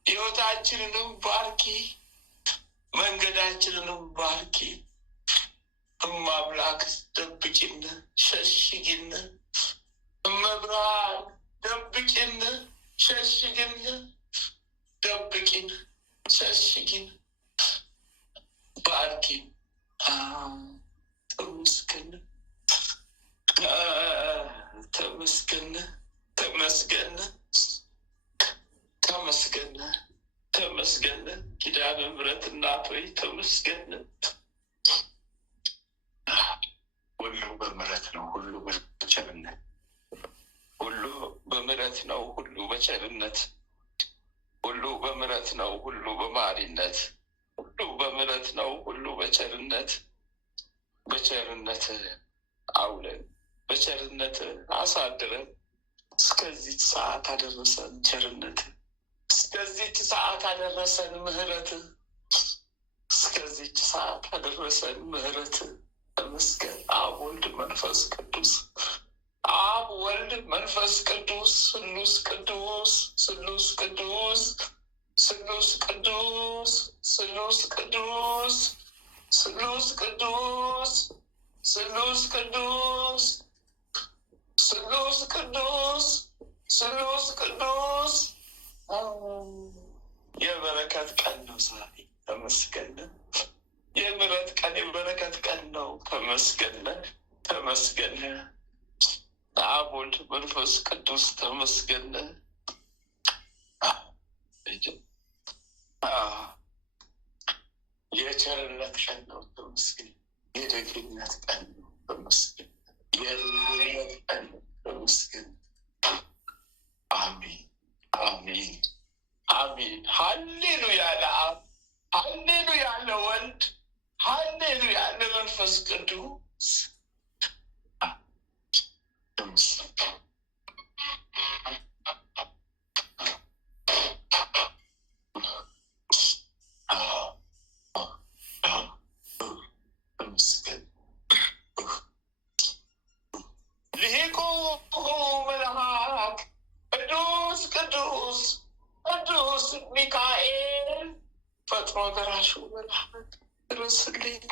ሕይወታችንንም ባርኪ፣ መንገዳችንንም ባርኪ። እማምላክ ደብቂን፣ ሸሽጊን። እመብርሃን ደብቂን፣ ሸሽጊን፣ ደብቂን፣ ሸሽጊን፣ ባርኪን። ተመስገን ተመስገን ተመስገን ተመስገን ተመስገን። ኪዳነ ምሕረት እናት ሆይ ተመስገን። ሁሉ በምሕረት ነው፣ ሁሉ በቸርነት፣ ሁሉ በምሕረት ነው፣ ሁሉ በቸርነት፣ ሁሉ በምሕረት ነው፣ ሁሉ በመሐሪነት፣ ሁሉ በምሕረት ነው፣ ሁሉ በቸርነት። በቸርነት አውለን፣ በቸርነት አሳድረን፣ እስከዚች ሰዓት አደረሰን ቸርነት፣ እስከዚች ሰዓት አደረሰን ምሕረት፣ እስከዚች ሰዓት አደረሰን ምሕረት። ተመስገን። አብ ወልድ መንፈስ ቅዱስ፣ አብ ወልድ መንፈስ ቅዱስ፣ ስሉስ ቅዱስ፣ ስሉስ ቅዱስ፣ ስሉስ ቅዱስ፣ ስሉስ ቅዱስ፣ ስሉስ ቅዱስ፣ ስሉስ ቅዱስ፣ ስሉስ ቅዱስ፣ ስሉስ ቅዱስ። የበረከት ቀን ነው ዛሬ። ተመስገን። የምሕረት ቀን፣ የበረከት ቀን ነው። ተመስገን፣ ተመስገን። አብ ወልድ መንፈስ ቅዱስ ተመስገን። የቸርነት ቀን ነው። ተመስገን። የደግነት ቀን ነው። ተመስገን። የምሕረት ቀን ነው። ተመስገን። አሜን፣ አሜን፣ አሜን። ሃሌሉያ ለአብ፣ ሃሌሉያ ለወልድ፣ ሃሌሉያ ለመንፈስ ቅዱስ። ልሂቁ መልአክ ቅዱስ ቅዱስ ቅዱስ ሚካኤል ፈጥኖ ደራሹ መልአክ ድረስልኝ።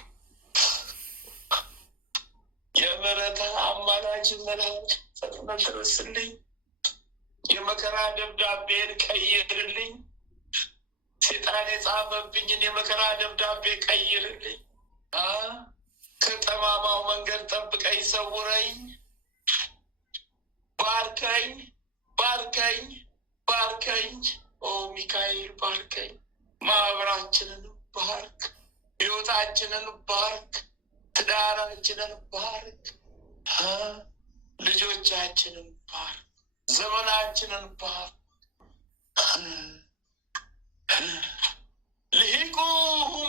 የምሕረት አማላጅ መልአክ ፈጥኖ ድረስልኝ። የመከራ ደብዳቤን ቀይርልኝ። ሴጣን የጻፈብኝን የመከራ ደብዳቤ ቀይርልኝ። ከጠማማው መንገድ ጠብቀኝ፣ ሰውረኝ። ባርከኝ፣ ባርከኝ፣ ባርከኝ። ኦ ሚካኤል ባርከኝ። ማህበራችንን ባርክ፣ ሕይወታችንን ባርክ፣ ትዳራችንን ባርክ፣ ልጆቻችንን ባርክ፣ ዘመናችንን ባርክ። ልሂቁ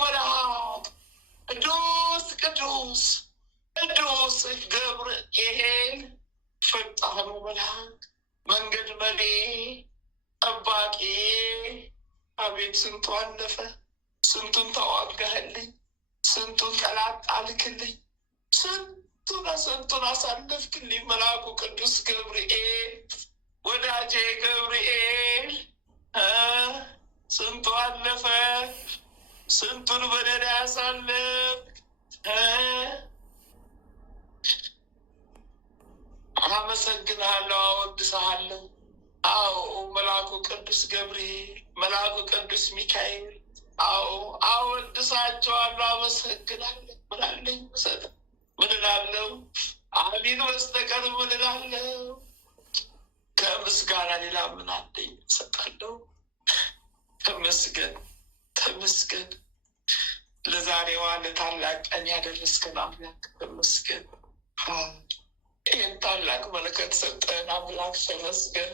መልአክ ቅዱስ ቅዱስ ቅዱስ ገብርኤል ፈጣኑ መልአክ መንገድ መሪ ጠባቂ፣ አቤት ስንቱ አለፈ፣ ስንቱን ተዋጋህልኝ፣ ስንቱን ጠላት ጣልክልኝ፣ ስንቱን አሳለፍክልኝ። መልአኩ ቅዱስ ገብርኤል ወዳጄ ገብርኤል ስንቱ አለፈ፣ ስንቱን በደል ያሳለፍክ አመሰግንሃለሁ፣ አወድስሃለሁ። አዎ መልአኩ ቅዱስ ገብርኤል፣ መልአኩ ቅዱስ ሚካኤል፣ አዎ አወድሳቸዋለሁ፣ አመሰግናለሁ። ምን አለኝ ሰጥ ምን እላለሁ? አሚን በስተቀር ምን እላለሁ? ከምስጋና ሌላ ምን አለኝ እሰጣለሁ? ተመስገን ተመስገን። ለዛሬዋ ለታላቅ ቀን ያደረስከን አምላክ ተመስገን። ይህን ታላቅ በረከት ሰጠን አምላክ ተመስገን።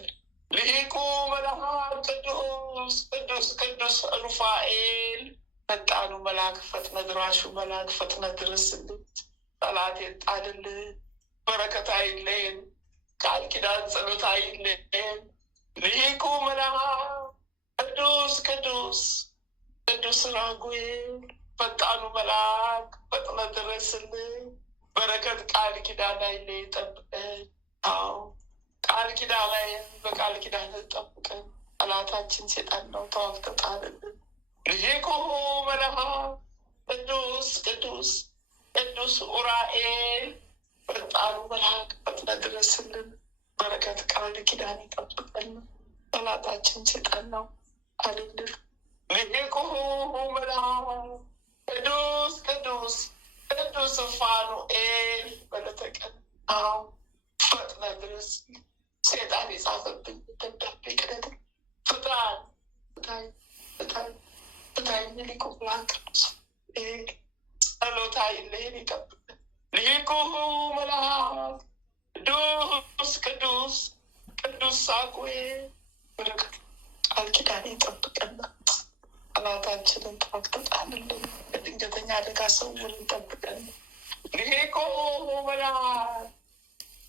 ሊቁ መልአክ ቅዱስ ቅዱስ ቅዱስ ሩፋኤል ፈጣኑ መልአክ ፈጥነ ድራሹ መልአክ ፈጥነ ድረስልን። ጠላቴን ጣልልን። በረከት አይለየን። ቃል ኪዳን ጸሎት አይለየን። ሊቁ መልአክ ቅዱስ ቅዱስ ቅዱስ ራጉኤል ፈጣኑ መልአክ ፈጥነ ድረስልን። በረከት ቃል ኪዳን አይለየን። ጠብቀን። አዎ ቃል ኪዳን ላይ በቃል ኪዳን ጠብቀን። ጠላታችን ሴጣን ነው። ተዋግተህ ጣልልን። ሊቁ መልአክ ቅዱስ ቅዱስ ቅዱስ ኡራኤል ፈጣኑ መልአክ ፈጥነ ድረስልን። በረከት ቃል ኪዳን ይጠብቀን። ጠላታችን ሴጣን ነው አልልን። ሊቁ መልአክ ቅዱስ ቅዱስ ቅዱስ ፋኑኤል በለተቀን ፈጥነ ድረስ። ሴጣን የጻፈብኝ ደብዳቤ ቅደድ ፍጣን ፍታይ ፍታይ ፍታይ። ሊቁ መልአክ ቅዱስ ጸሎታ ይለየን ይጠብቀን። ሊቁ መልአክ ቅዱስ ቅዱስ ቅዱስ ሳጉኤል በረከት ቃል ኪዳን ይጠብቀን። ጠላታችንን ተዋግተህ ጣልልን። በድንገተኛ አደጋ ሰውር ይጠብቀን። ሊቁ መልአክ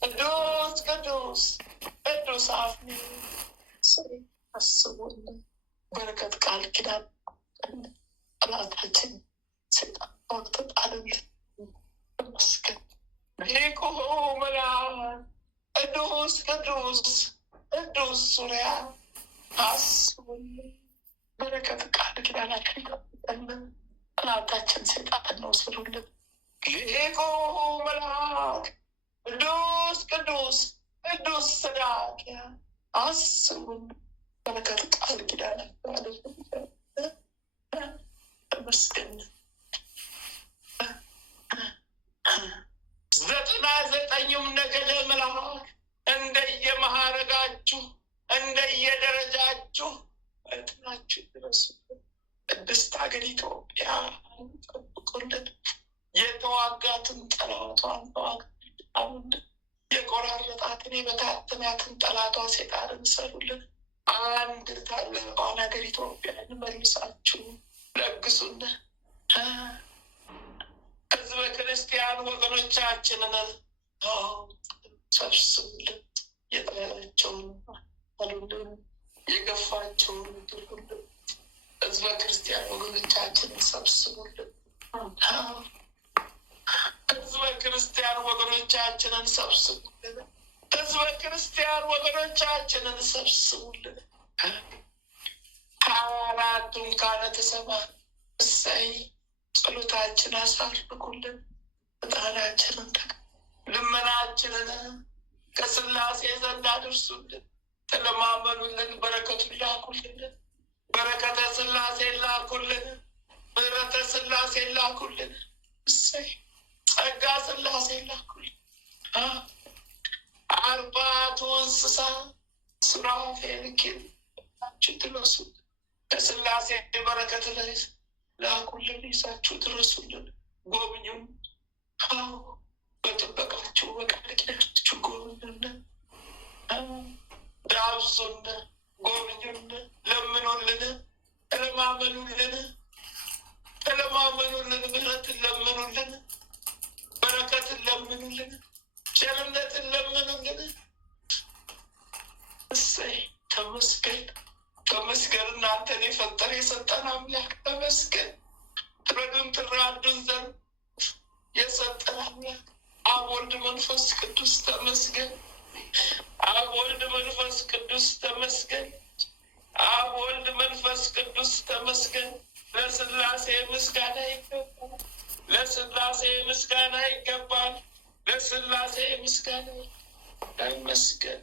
ቅዱስ ቅዱስ ቅዱስ አፍኒን አስቡልን። በረከት ቃል ኪዳን ጠላታችን ሴጣን ተዋግተህ ጣልልን። ተመስገን። ሊቁ መልአክ ቅዱስ ቅዱስ ቅዱስ ሱሪያ አስቡልን። በረከት ቃል ኪዳናችን ይጠብቀን። ጠላታችን ሴጣን ወስዱልን። ሊቁ መልአክ ቅዱስ ቅዱስ ቅዱስ ሰዳክያ አስቡን። በረከት ቃል ኪዳናችን ተመስገን። 99ኙም ነገደ መላእክት እንደየማዕረጋችሁ እንደየደረጃችሁ ፈጥናችሁ ድረሱ። ቅድስት ሀገር ኢትዮጵያ ጠብቁልን። የተዋጋትን ጠላቷን ተዋግተን የቆራረጣትን የበታተናትን ጠላቷ ሴጣንን ሰሩልን። አንድ ታላቋን ሀገር ኢትዮጵያን መልሳችሁ ለግሱን። ህዝበ ክርስቲያን ወገኖቻችንን ሰብስቡልን። የጠላቸውን አሉልን፣ የገፋቸውን ትርጉልን። ህዝበ ክርስቲያን ወገኖቻችንን ሰብስቡልን። ህዝበ ክርስቲያን ወገኖቻችንን ሰብስቡልን። ህዝበ ክርስቲያን ወገኖቻችንን ሰብስቡልን። 24ቱን ካህናተ ሰማይ እሰይ ጸሎታችን አሳርጉልን። ዕጣናችንን ልመናችንን ከስላሴ ዘንድ አድርሱልን። ተለማመኑልን። በረከቱን ላኩልን። በረከተ ስላሴ ላኩልን። ምሕረተ ስላሴ ላኩልን። እሰይ ጸጋ ስላሴ ላኩልን። 40ቱ እንስሳ ሱራፌል ኪሩቤል ድረሱልን። ከስላሴ በረከት ላይ ላኩልን። ይዛችሁ ድረሱልን። ጎብኙን። በጥበቃችሁ በቃል ኪዳናችሁ ጎብኙን። ዳብሱን። ጎብኙን። ለምኑልን። ተለማመኑልን። ተለማመኑልን። ምሕረትን ለምኑልን። በረከትን ለምኑልን። ቸርነትን ለምኑልን። እሰይ ተመስገን ተመስገን። እናንተን የፈጠረ የሰጠን አምላክ ተመስገን። ትረዱን ትራዱን ዘንድ የሰጠን አምላክ አብ ወልድ መንፈስ ቅዱስ ተመስገን። አብ ወልድ መንፈስ ቅዱስ ተመስገን። አብ ወልድ መንፈስ ቅዱስ ተመስገን። ለስላሴ ምስጋና ይገባል። ለስላሴ ምስጋና ይገባል። ለስላሴ ምስጋና ይመስገን።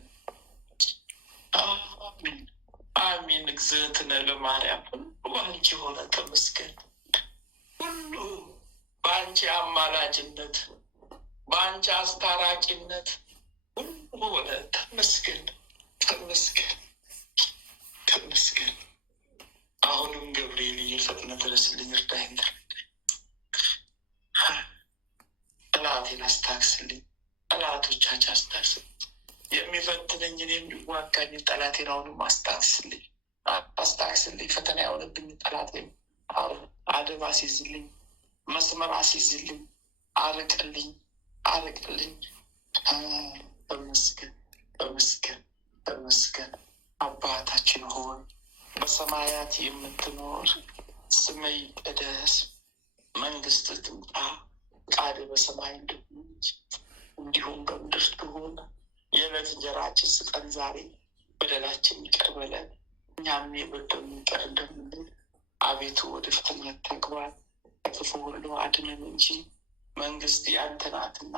አሜን አሜን። እግዝእትነ ለማርያም ሁሉ አንቺ ሆነ ተመስገን። ሁሉ በአንቺ አማላጅነት፣ በአንቺ አስታራቂነት ሁሉ ሆነ። ተመስገን ተመስገን ተመስገን። አሁንም ገብርኤል እየፈጥነ ድረስልኝ፣ እርዳኝ፣ ጠላቴን አስታክስልኝ፣ ጠላቶቻች አስታክስልኝ፣ የሚፈትነኝን የሚዋጋኝ ጠላቴን አሁንም አስታክስልኝ፣ አስታክስልኝ። ፈተና የሆነብኝ ጠላቴን አደብ አስይዝልኝ፣ መስመር አስይዝልኝ፣ አርቅልኝ፣ አርቅልኝ። ተመስገን ተመስገን ተመስገን። አባታችን ሆይ በሰማያት የምትኖር ስምህ ይቀደስ፣ መንግስትህ ትምጣ፣ ፈቃድህ በሰማይ እንደሆነች እንዲሁም በምድር ትሁን። የዕለት እንጀራችንን ስጠን ዛሬ፣ በደላችንን ይቅር በለን እኛም የበደሉንን ይቅር እንደምንል፣ አቤቱ ወደ ፈተና አታግባን ከክፉ ሁሉ አድነን እንጂ መንግስት ያንተ ናትና፣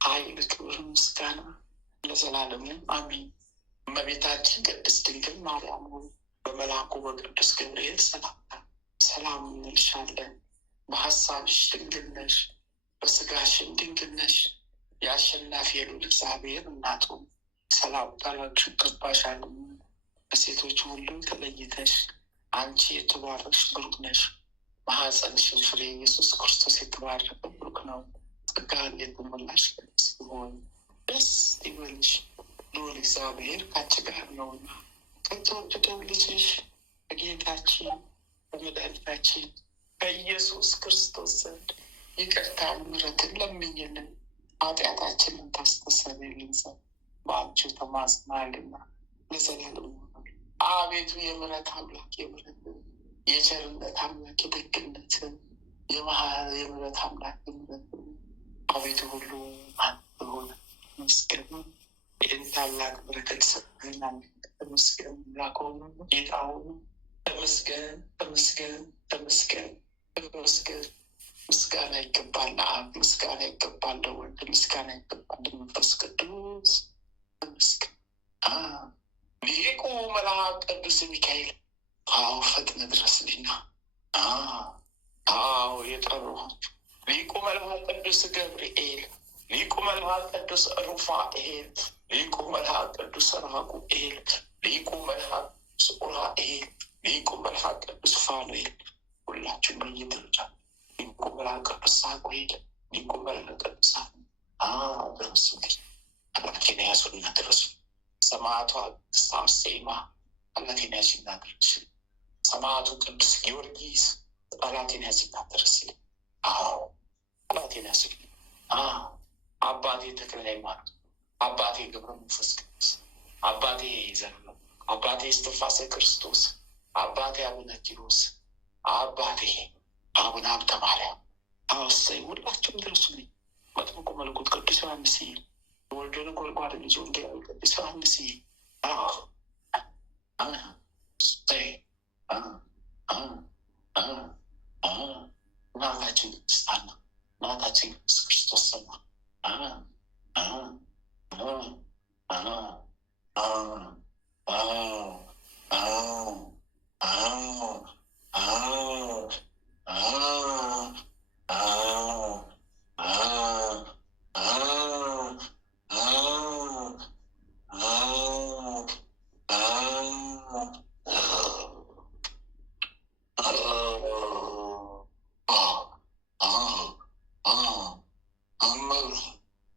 ኃይል፣ ክብር፣ ምስጋና ለዘላለሙ አሜን። እመቤታችን ቅድስት ድንግል ማርያም ሆይ በመልአኩ በቅዱስ ገብርኤል ሰላምታ ሰላም እንልሻለን። በሀሳብሽ ድንግል ነሽ፣ በስጋሽም ድንግል ነሽ። የአሸናፊ የልዑል እግዚአብሔር እናቱ ሰላምታ ላንቺ ይገባሻል። ከሴቶች ሁሉ ተለይተሽ አንቺ የተባረክሽ ብሩክ ነሽ። ማኅፀንሽን ፍሬ ኢየሱስ ክርስቶስ የተባረከ ብሩክ ነው። ጸጋን የተሞላሽ ቅድስት ሆይ ደስ ይበልሽ፣ ልዑል እግዚአብሔር ከአንቺ ጋር ነውና ከተወደደው ልጅሽ ከጌታችን በመድኃኒታችን ከኢየሱስ ክርስቶስ ዘንድ ይቅርታን ምሕረትን ለምኝልን ኃጢአታችንን ታስተሰርይልን ዘንድ በአንቺ ተማጽናልና ለዘላለሙ። አቤቱ የምሕረት አምላክ የምሕረት የቸርነት አምላክ የደግነትን የምሕረት አምላክ የምሕረት አቤቱ ሁሉ አንተ ሆነ መስገን ይህን ታላቅ በረከት ሰጥተናል። ተመስገን አምላክ ሆኑ ጌታ ሆኑ ተመስገን ተመስገን ተመስገን ተመስገን። ምስጋና ይገባል ለአብ፣ ምስጋና ይገባል ለወልድ፣ ምስጋና ይገባል ለመንፈስ ቅዱስ። ተመስገን። ሊቁ መልአክ ቅዱስ ሚካኤል አዎ ፈጥነ ድረስልኝና አዎ የጠራኋችሁ ሊቁ መልአክ ቅዱስ ገብርኤል፣ ሊቁ መልአክ ቅዱስ ሩፋኤል፣ ሊቁ መልአክ ቅዱስ ራጉኤል፣ ሊቁ መልአክ ቅዱስ ኡራኤል፣ ሊቁ መልአክ ቅዱስ ፋኑኤል ሁላችሁም በየደረጃ ሊቁ መልአክ ቅዱስ ሳሙኤል፣ ሊቁ መልአክ ቅዱስ ድረሱልኝ። አምላኬን ያዙና ድረሱ። ሰማዕቷ ቅድስት አርሴማ ጠላቴን ያዥና ድረስልኝ። ሰማዕቱ ቅዱስ ጊዮርጊስ ጠላቴን ያዝና ድረስልኝ። አዎ ጠላቴን ያዝልኝ። አባቴ ተክለ ሃይማኖት፣ አባቴ ገብረ መንፈስ ቅዱስ፣ አባቴ ዘመኑ፣ አባቴ እስትንፋሰ ክርስቶስ፣ አባቴ አቡነ ኪሮስ፣ አባቴ አቡነ ሀብተ ማርያም አወሰይ ሁላችሁም ድረሱልኝ። መጥምቁ መለኮት ቅዱስ ዮሐንስ፣ የወልደ ነጎድጓድ ልጅ ወንጌላዊ ቅዱስ ዮሐንስ እናታችን ቅድስት ሐና፣ እናታችን ቅድስት ክርስቶስ ሰማ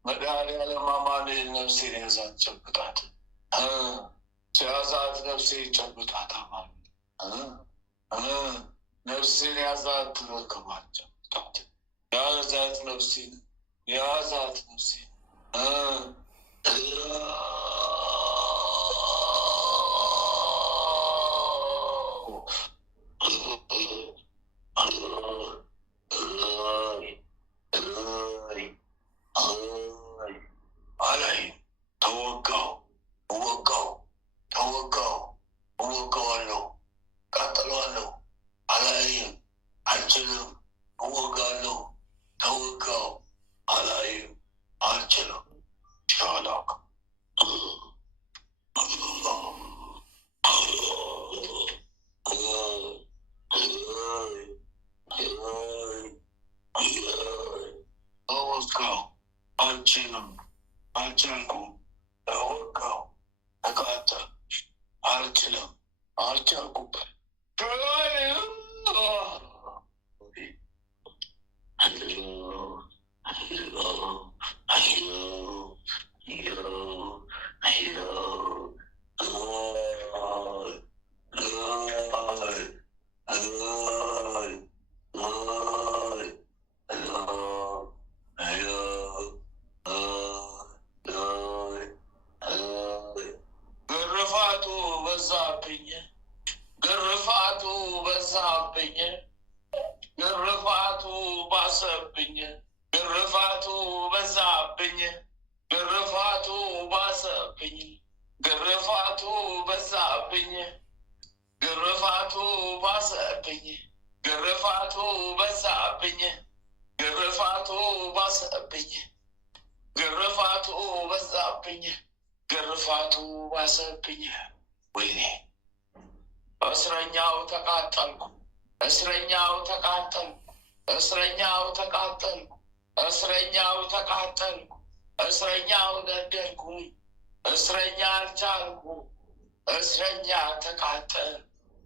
መድኃኒዓለም አማኑኤል ነፍሴን ያዛት ጨብጣት፣ ሲያዛት ነፍሴ ጨብጣት። አማኑኤል ነፍሴን ያዛት ትረክባት ጨብጣት። ያዛት ነፍሴን ያዛት ነፍሴን Yeah. አልቻልኩም። ወጋው ተቃጠ አልችልም አልቻልኩበት ግርፋቱ ባሰብኝ፣ ግርፋቱ በዛብኝ፣ ግርፋቱ ባሰብኝ፣ ግርፋቱ በዛብኝ፣ ግርፋቱ ባሰብኝ፣ ግርፋቱ በዛብኝ፣ ግርፋቱ ባሰብኝ፣ ግርፋቱ በዛብኝ፣ ግርፋቱ ባሰብኝ። ወይኔ እስረኛው ተቃጠልኩ፣ እስረኛው ተቃጠልኩ፣ እስረኛው ተቃጠልኩ፣ እስረኛው ተቃጠልኩ፣ እስረኛው ነደድኩኝ፣ እስረኛ አልቻልኩ፣ እስረኛ ተቃጠል፣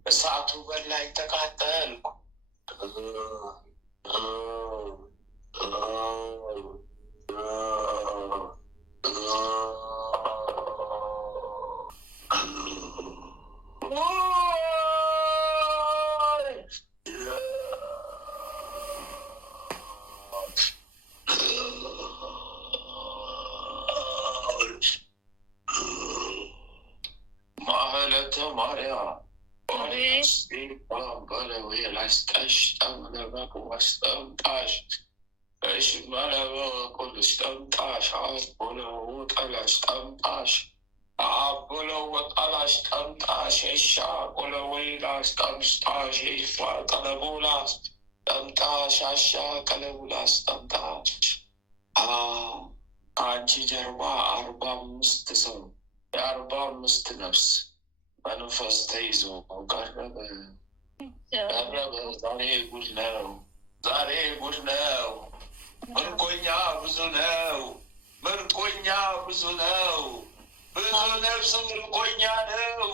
እሳቱ በላይ ተቃጠልኩ። ማህለተ ማርያም በለው የላስጠሽ ጠምለበቅ ዋስጠምጣሽ እሽ መለበቁልሽ ጠምጣሽ አቦለው ጠላሽ ጠምጣሽ አቦለው ወጠላሽ ጠምጣሽ እሻ ቆለው ወይላሽ ጠምስጣሽ ይፋ ቀለቡላስ ጠምጣሽ አሻ ቀለቡላስ ጠምጣሽ ከአንቺ ጀርባ 45 ሰው የ45 ነፍስ መንፈስ ተይዞ ቀረበ ቀረበ። ዛሬ ጉድ ነው፣ ዛሬ ጉድ ነው። ምርኮኛ ብዙ ነው፣ ምርኮኛ ብዙ ነው። ብዙ ነፍስ ምርኮኛ ነው።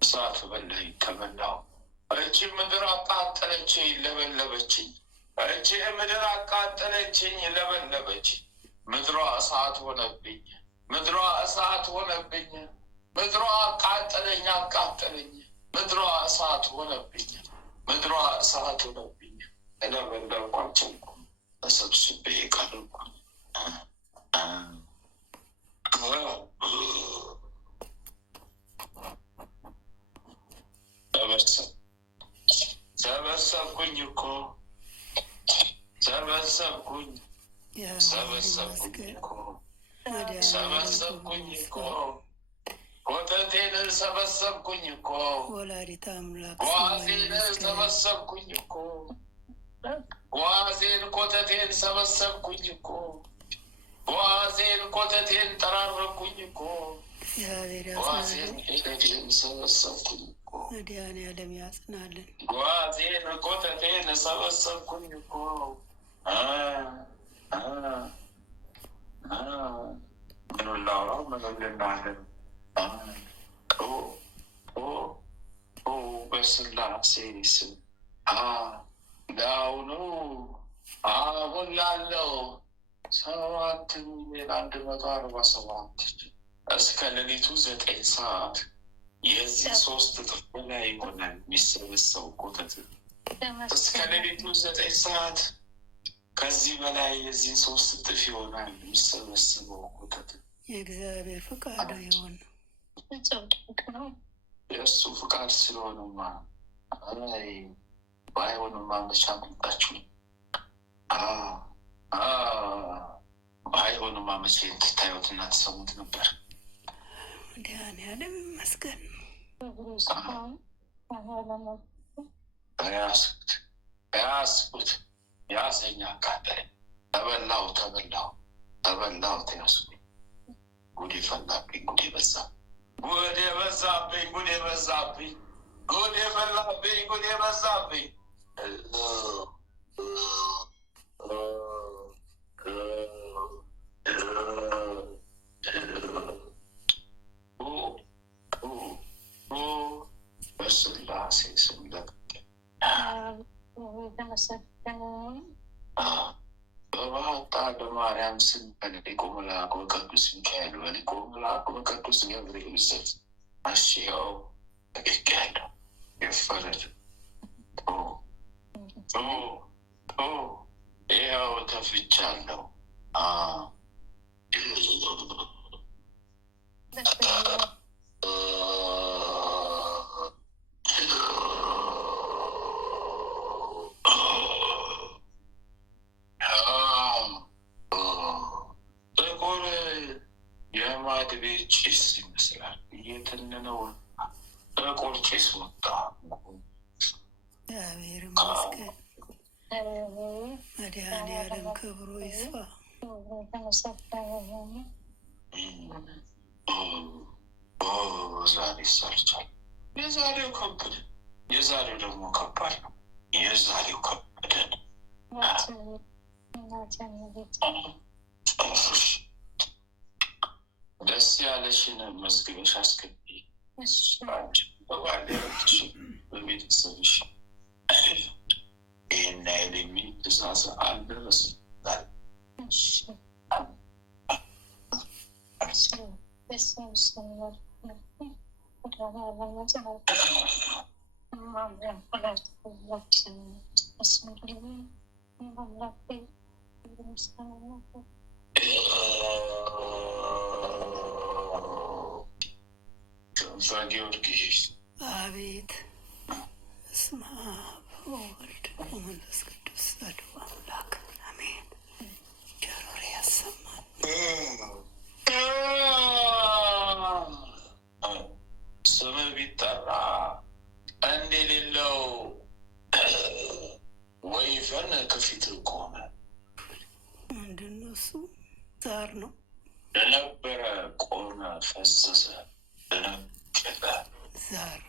እሳት በላይ ተበላው። እቺ ምድር አቃጠለችኝ ለበለበችኝ። እቺ ምድር አቃጠለችኝ ለበለበችኝ። ምድሯ እሳት ሆነብኝ፣ ምድሯ እሳት ሆነብኝ። ምድሯ አቃጠለኝ አቃጠለኝ። ምድሯ እሳት ሆነብኝ፣ ምድሯ እሳት ሆነብኝ። ለበለብኳቸው ተሰብስቤ ቀርኩ። ሰበሰብኩኝ እኮ ሰበሰብኩኝ ሰበሰብኩኝ እኮ ሰበሰብኩኝ እኮ ኮተቴን ሰበሰብኩኝ እኮ ወላዲተ አምላክ ጓዜን ሰበሰብኩኝ እኮ ጓዜን ኮተቴን ሰበሰብኩኝ እኮ ጓዜን ኮተቴን ጠራረኩኝ እኮ ጓዜን ሄደቴን ሰበሰብኩኝ እኮ መድኃኒዓለም ያጽናልን። ጓዜን ኮተቴን ሰበሰብኩኝ እኮ ምኑን ላውራው? ምኑን ልናገር? በስላሴ ስም ለአሁኑ አሁን ላለው 7,147 እስከ ሌሊቱ 9 ሰዓት የዚህ 3 እጥፍ በላይ ይሆናል የሚሰበሰቡ ኮተት። እስከ ሌሊቱ 9 ሰዓት ከዚህ በላይ የዚህን 3 እጥፍ ይሆናል የሚሰበሰበው ኮተት። የእግዚአብሔር ፍቃድ ይሆን የእሱ ፍቃድ ስለሆነማ ባይሆንማ መቼ አመጣችሁ? ባይሆንማ መቼ ትታዩትና ትሰሙት ነበር። መድኃኒዓለም ይመስገን። ያስኩት ያዘኝ፣ አቃጠለኝ፣ ተበላው ተያዝኩኝ። ጉዴ ፈላብኝ፣ ጉዴ በዛብኝ፣ በስላሴ ስም በባህታ በማርያም ስም በሊቀ መላእክት በቅዱስ ሚካኤል በሊቀ መላእክት በቅዱስ ገብርኤል ስም አሽያው ተገኛለሁ። ይፈረድ። ይኸው ተፍቻለሁ። ጥቁር የማድ ቤት ጭስ ይመስላል። እየተነነው ጥቁር ጭስ ወጣ። እግዚአብሔር ይመስገን። መድኃኒዓለም ክብሩ ይስፋ። ዛሬ ይሳልቻል። የዛሬው ከበደ፣ የዛሬው ደግሞ ከባድ ነው። የዛሬው ከበደ ነው። ደስ ያለሽን መዝግበሽ አስገቢ። በባለቤትሽ በቤተሰብሽ ይህን ያህል የሚል ትእዛዝ አልደረስም። ጊዮርጊስ አቤት። በስመ አብ ወወልድ ወመንፈስ ቅዱስ አሐዱ አምላክ አሜን። ጆሮ ያሰማል። ስም ቢጠራ እንደሌለው ወይፈን ከፊት ቆመ። ምንድን ነው እሱ? ዛር ነው። ለነበረ ቆመ፣ ፈሰሰ፣ ደነገጠ። ዛር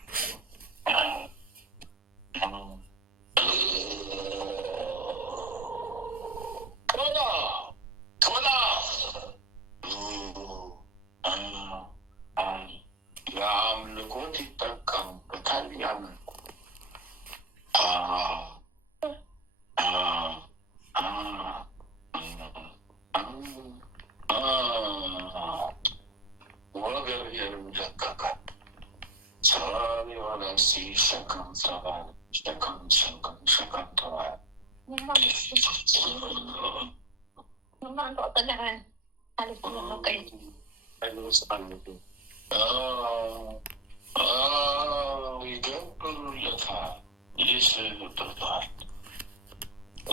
ለአምልኮት ይጠቀሙበታል። ያምልኩ። ወገብ የለቀቀ ሰባቢ የሆነ ሲሸከም ተባለ። ሸከም ተባለ። ይገብሩለታል፣ ይስሉበታል።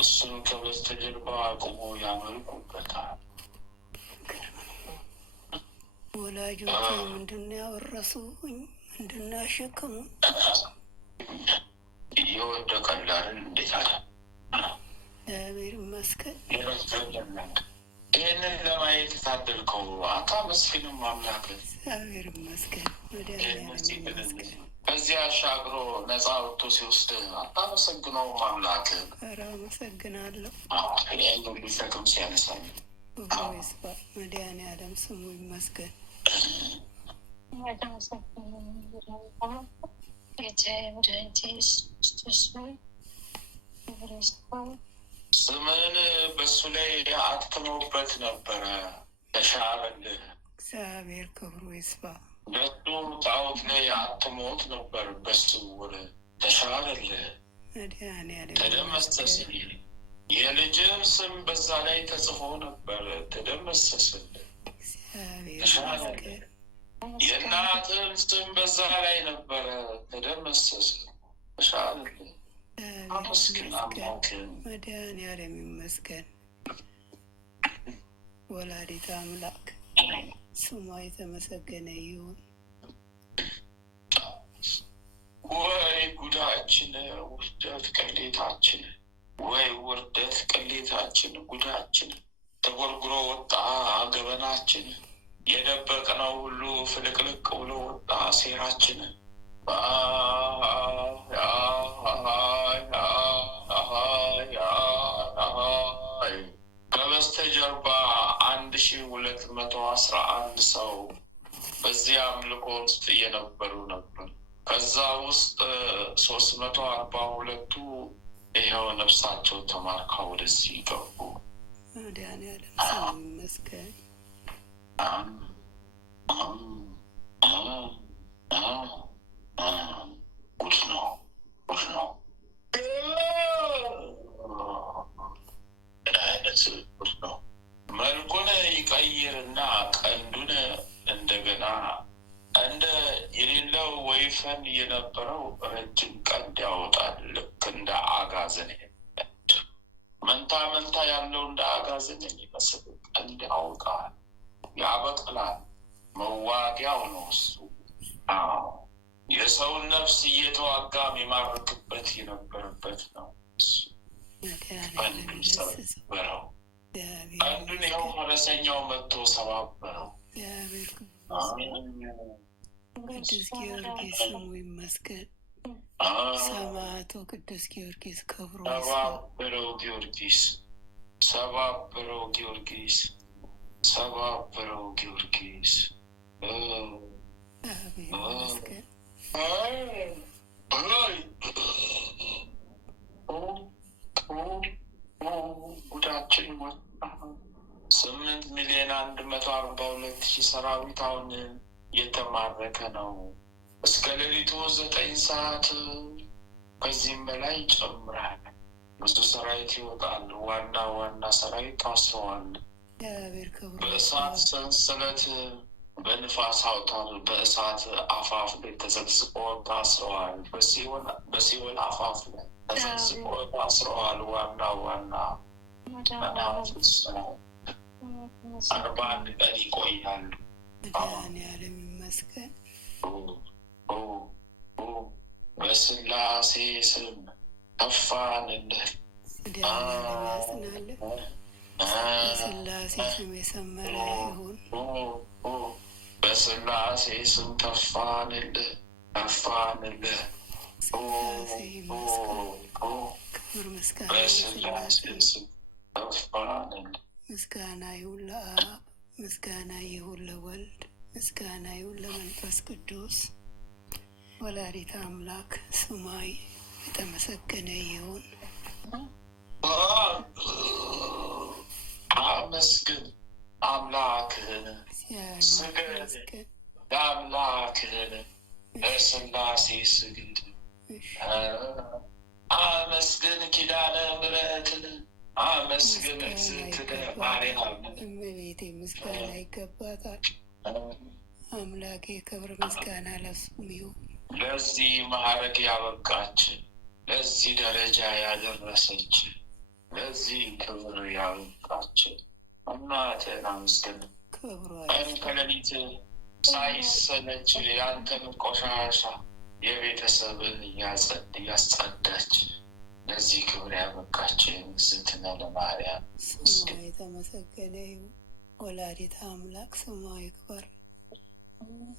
እሱም ከበስተጀርባ አቁሞ ያመልኩበታል። ወላጆች ምንድን ነው ያወረሱኝ? ምንድን ነው ያሸከሙ? እየወደቀላርን እንዴት አለ። እግዚአብሔር ይመስገን። ይህንን ለማየት የታደልከው አንተ መስኪንም አምላክ እግዚአብሔር ይመስገን። መድኃኒዓለም ይመስገን። ከዚህ አሻግሮ ነፃ ወጥቶ ሲወስድ አታመሰግነውም አምላክ? ኧረ አመሰግናለሁ። ይህን ሁሉ ሸክም ሲያነሳኝ ክብሩ ይስፋ። መድኃኔዓለም ስሙ ይመስገን። ስምን በሱ ላይ አትመውበት ነበረ፣ ተሻረልህ። እግዚአብሔር ክብሩ ይስፋ። በሱ ጣዖት ላይ አትሞት ነበር፣ በስውር ተሻረልህ፣ መድኃኔዓለም ተደመሰስልህ። የልጅም ስም በዛ ላይ ተጽፎ ነበር፣ ተደመሰስልህ፣ እግዚአብሔር ተሻረልህ። ይመስገን። የእናትም ስም በዛ ላይ ነበረ፣ ተደመሰስ፣ ተሻረልህ። አመስግን አምላክን። መድኃኔዓለም ይመስገን። ወላዲተ አምላክ ስሟ የተመሰገነ ይሁን። ወይ ጉዳችን፣ ውርደት ቅሌታችን፣ ወይ ውርደት ቅሌታችን፣ ጉዳችን ተጎርጉሮ ወጣ ገበናችን። የደበቅነው ሁሉ ፍልቅልቅ ብሎ ወጣ ሴራችን። ከበስተጀርባ 1211 ሰው በዚህ አምልኮ ውስጥ እየነበሩ ነበር። ከዛ ውስጥ 342ቱ ይኸው ነፍሳቸው ተማርካ ወደዚህ ገቡ። መድኃኔዓለም ስሙ ይመስገን። ጉድ ነው፣ ጉድ ነው። ምን አይነት ጉድ ነው! መልኩን ይቀይርና ቀንዱን እንደገና እንደ የሌለው ወይፈን የነበረው ረጅም ቀንድ ያወጣል። ልክ እንደ አጋዘን መንታ መንታ ያለው እንደ አጋዘን የሚመስል ቀንድ ያወጣል፣ ያበቅላል። መዋጊያው ነው እሱ። የሰውን ነፍስ እየተዋጋ የሚማርክበት የነበረበት ነው። ቀንዱን ሰበረው። ቀንዱን ይኸው ፈረሰኛው መጥቶ ሰባበረው። ቅዱስ ጊዮርጊስ ስሙ ይመስገን። ሰማዕቱ ቅዱስ ጊዮርጊስ ክብሩ ይስፋ። ሰባበረው ጊዮርጊስ፣ ሰባበረው ጊዮርጊስ፣ ሰባበረው ጊዮርጊስ። ይመስገን። ጉዳችን ወጣ። 8,142,000 ሰራዊት አሁን የተማረከ ነው። እስከ ሌሊቱ 9 ሰዓት ከዚህም በላይ ይጨምራል። ብዙ ሰራዊት ይወጣል። ዋና ዋና ሰራዊት ታስረዋል። በእሳት ሰንሰለት፣ በንፋስ አውታር፣ በእሳት አፋፍ ላይ ተዘግዝቆ ታስረዋል። በሲኦል አፋፍ ላይ ተዘግዝቆ ታስረዋል። ዋና ዋና መናፍስት 41 ቀን ይቆያሉ። መድኃኔዓለም ይመስገን። በስላሴ ስም ከፋንልህ። መድኃኔዓለም ያጽናልን። በስላሴ ስም የሰመረ ይሁን። በስላሴ ስም ከፋንልህ፣ ከፋንልህ። ስላሴ ይመስገን። ክብር ምስጋና በስላሴ ስም ከፋንልህ። ምስጋና ይሁን ለአብ፣ ምስጋና ይሁን ለወልድ፣ ምስጋና ይሁን ለመንፈስ ቅዱስ። ወላዲተ አምላክ ስሟ የተመሰገነ ይሁን። አመስግን አምላክህን፣ ስገድ ለአምላክህን፣ ለስላሴ ስግድ። አመስግን ኪዳነ ምሕረትን፣ አመስግን እግዝእትነ ማርያምን። እመቤቴ ምስጋና ይገባታል። አምላኬ ክብር ምስጋና ለሱም ይሁን። ለዚህ ማዕረግ ያበቃች፣ ለዚህ ደረጃ ያደረሰች፣ ለዚህ ክብር ያበቃች እናትህን አመስግን። ቀን ከሌሊት ሳይሰለች ያንተን ቆሻሻ የቤተሰብን እያጸዳች ለዚህ ክብር ያበቃች እግዝእትነ ለማርያም ስሟ የተመሰገነ ይሁን። ወላዲተ አምላክ ስሟ ይክበር።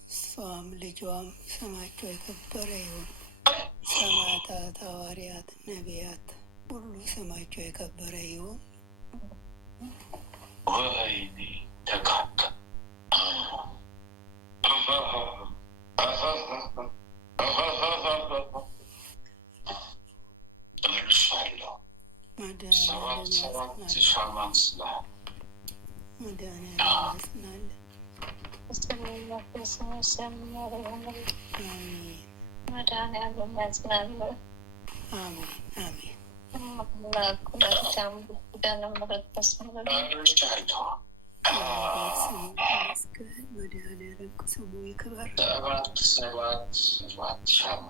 እሷም ልጇም ስማቸው የከበረ ይሁን። ሰማዕታት፣ ሐዋርያት፣ ነቢያት ሁሉ ስማቸው የከበረ ይሁን። ወይኔ ተካከ እልሻለሁ። ሰባት ሻማን ስላል ሰባት ሻማ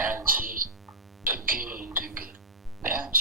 አንቺ ድግ ድግ አንቺ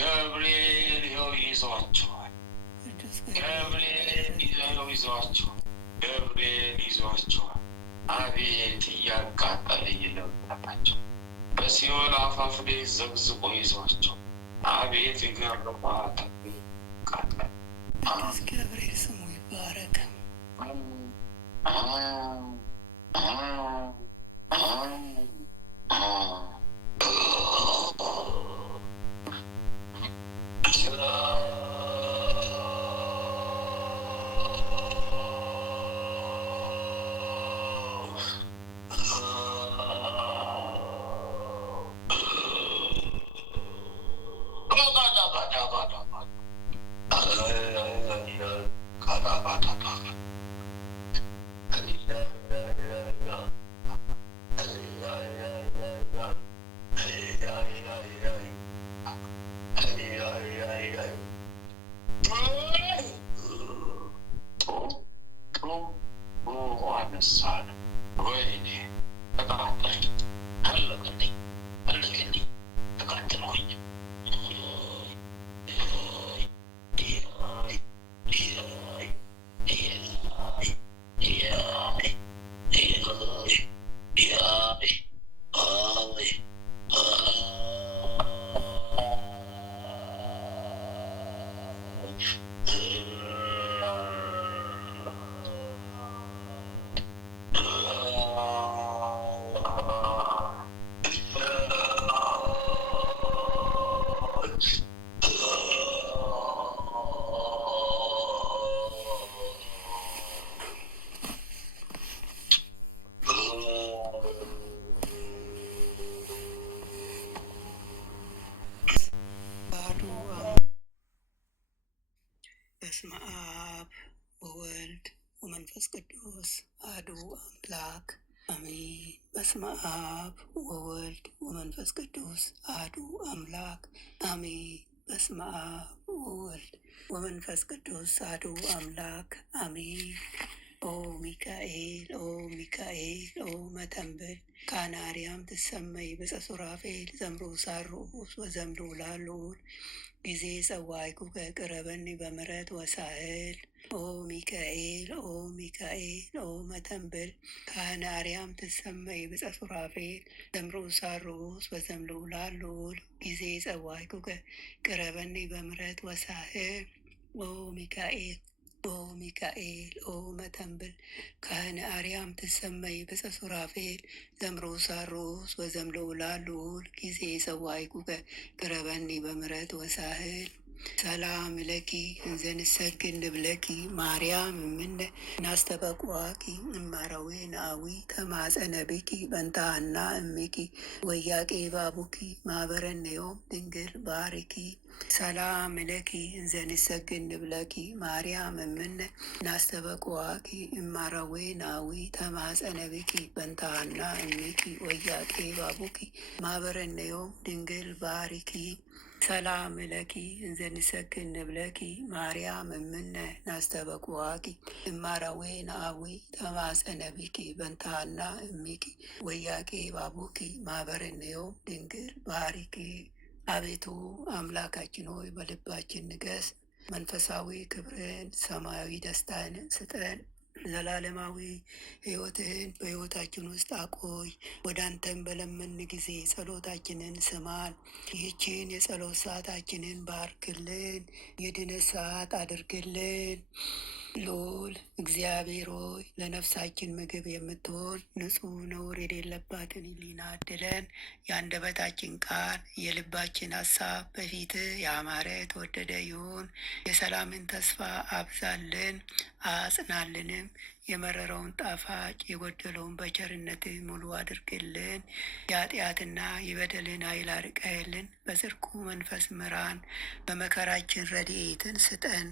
ገብርኤል ይኸው ይዟቸዋል። ቅዱስ ገብርኤል ይኸው ይዟቸዋል። ገብርኤል ይዟቸዋል። አቤት እያቃጠለ እየለበጣቸው በሲኦል አፋፍ ላይ ዘግዝቆ ይዟቸው አቤት ይገርማት ቃጠለ። ቅዱስ ገብርኤል ስሙ ይባረክ። በስመ አብ ወወልድ ወመንፈስ ቅዱስ አሐዱ አምላክ አሜን። በስመ አብ ወወልድ ወመንፈስ ቅዱስ አሐዱ አምላክ አሜን። በስመ አብ ወወልድ ወመንፈስ ቅዱስ አሐዱ አምላክ አሜን። ኦ ሚካኤል ኦ ሚካኤል ኦ መተንብል ካናርያም ትሰመይ በጸሱራፌል ዘምሩ ሳርኡስ ወዘምሩ ላሉል ጊዜ ጸዋይኩከ ቅረበኒ በምሕረት ወሳህል ኦ ሚካኤል ኦ ሚካኤል ኦ መተንብል ካህናርያም ትሰመይ በጸሱራፌል ዘምሩ ሳርኡስ ወዘምሩ ላሉል ጊዜ ጸዋይኩከ ቅረበኒ በምሕረት ወሳህል ኦ ሚካኤል ኦ ሚካኤል ኦ መተንብል ካህነ አርያም ትሰመይ በጸሱራፌል ዘምሮ ሳሮስ ወዘምሎ ላሉል ጊዜ ሰዋይኩከ ቅረበኒ በምሕረት ወሳህል ሰላም ለኪ እንዘንሰግድ ንብለኪ ማርያም እምነ ናስተበቁዋኪ እማረዌ ናዊ ተማጸነ ብኪ በንታና እሚኪ ወያቄ ባቡኪ ማህበረነዮም ድንግል ባርኪ ሰላም ለኪ እንዘንሰግድ ንብለኪ ማርያም እምነ ናስተበቁዋኪ እማረዌ ናዊ ተማጸነ ብኪ በንታና እሚኪ ወያቄ ባቡኪ ማህበረነዮም ድንግል ባርኪ ሰላም ለኪ እንዘንሰግድ ንብለኪ ማርያም እምነ ናስተበቁዋኪ እማረዌ ናዊ ተማጸነ ብኪ በንታና እሚኪ ወያቄ ባቡኪ ማህበረነዮም ድንግል ባርኪ። አቤቱ አምላካችን ሆይ በልባችን ንገስ፣ መንፈሳዊ ክብርን ሰማያዊ ደስታን ስጠን፣ ዘላለማዊ ሕይወትህን በሕይወታችን ውስጥ አቆይ። ወደ አንተም በለመን ጊዜ ጸሎታችንን ስማን። ይህችን የጸሎት ሰዓታችንን ባርክልን፣ የድነት ሰዓት አድርግልን። ልዑል እግዚአብሔር ሆይ ለነፍሳችን ምግብ የምትሆን ንጹሕ ነውር የሌለባትን ሕሊና አድለን። የአንደበታችን ቃል የልባችን ሀሳብ በፊትህ ያማረ የተወደደ ይሁን። የሰላምን ተስፋ አብዛልን አጽናልንም። የመረረውን ጣፋጭ የጎደለውን በቸርነትህ ሙሉ አድርግልን። የኃጢአትና የበደልን ኃይል አርቀህልን። በጽድቁ መንፈስ ምራን። በመከራችን ረድኤትን ስጠን።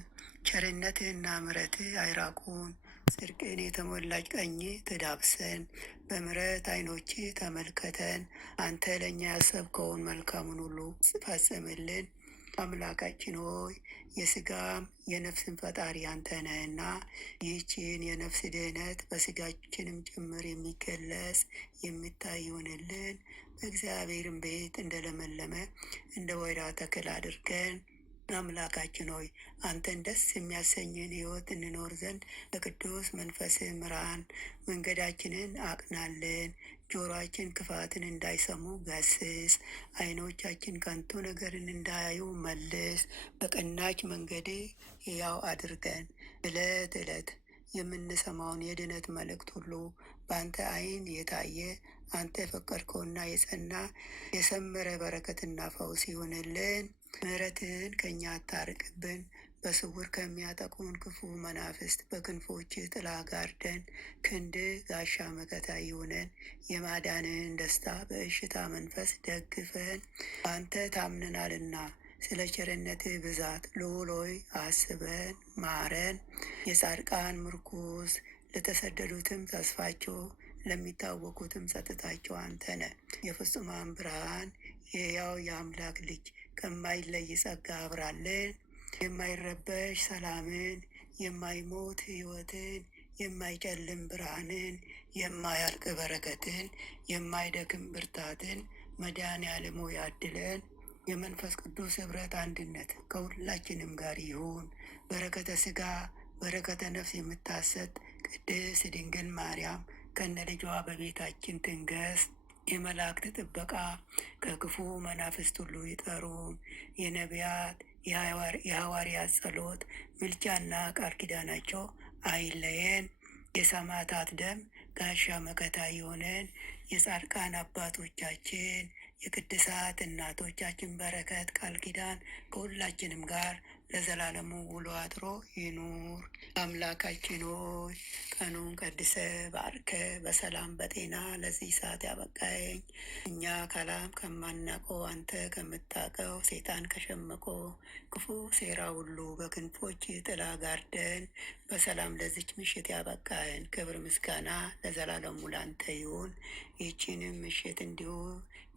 ቸርነትህና ምሕረትህ አይራቁን። ጽድቅን የተሞላች ቀኝ ትዳብሰን። በምሕረት ዓይኖች ተመልከተን። አንተ ለእኛ ያሰብከውን መልካሙን ሁሉ ፈጽምልን። አምላካችን ሆይ የስጋም የነፍስን ፈጣሪ አንተ ነህና ይህችን የነፍስ ድህነት በስጋችንም ጭምር የሚገለጽ የሚታይ ይሆንልን። በእግዚአብሔርም ቤት እንደለመለመ እንደ ወይራ ተክል አድርገን አምላካችን ሆይ አንተን ደስ የሚያሰኝን ሕይወት እንኖር ዘንድ በቅዱስ መንፈስ ምራን። መንገዳችንን አቅናልን። ጆሮአችን ክፋትን እንዳይሰሙ ገስጽ። ዓይኖቻችን ከንቱ ነገርን እንዳያዩ መልስ። በቀናች መንገድ ሕያው አድርገን። ዕለት ዕለት የምንሰማውን የድነት መልእክት ሁሉ በአንተ ዓይን የታየ አንተ የፈቀድከውና የጸና የሰመረ በረከትና ፈውስ ይሆንልን። ምሕረትህን ከእኛ አታርቅብን። በስውር ከሚያጠቁን ክፉ መናፍስት በክንፎች ጥላ ጋርደን። ክንድ ጋሻ መከታ ይሁነን። የማዳንህን ደስታ በእሽታ መንፈስ ደግፈን። አንተ ታምነናልና ስለ ቸርነትህ ብዛት ልዑል ሆይ አስበን ማረን። የጻድቃን ምርኩዝ ለተሰደዱትም ተስፋቸው ለሚታወቁትም ጸጥታቸው አንተ ነህ። የፍጹማን ብርሃን የሕያው የአምላክ ልጅ ከማይለይ ጸጋ አብራልን። የማይረበሽ ሰላምን፣ የማይሞት ሕይወትን፣ የማይጨልም ብርሃንን፣ የማያልቅ በረከትን፣ የማይደክም ብርታትን መድኃኔዓለም ሆይ ያድለን። የመንፈስ ቅዱስ ኅብረት አንድነት ከሁላችንም ጋር ይሁን። በረከተ ሥጋ በረከተ ነፍስ የምታሰጥ ቅድስት ድንግል ማርያም ከነ ልጇ በቤታችን ትንገስ። የመላእክት ጥበቃ ከክፉ መናፍስት ሁሉ ይጠሩን። የነቢያት የሐዋርያት ጸሎት ምልጃና ቃል ኪዳናቸው አይለየን። የሰማዕታት ደም ጋሻ መከታ ይሆነን። የጻድቃን አባቶቻችን የቅድሳት እናቶቻችን በረከት ቃል ኪዳን ከሁላችንም ጋር ለዘላለሙ ውሎ አድሮ ይኑር። አምላካችን ሆይ ቀኑን ቀድሰ ባርከ በሰላም በጤና ለዚህ ሰዓት ያበቃኝ እኛ ካላም ከማናቀው አንተ ከምታቀው ሰይጣን ከሸመቀው ክፉ ሴራ ሁሉ በክንፎች ጥላ ጋርደን በሰላም ለዚች ምሽት ያበቃን። ክብር ምስጋና ለዘላለሙ ላንተ ይሁን። ይህችንም ምሽት እንዲሁ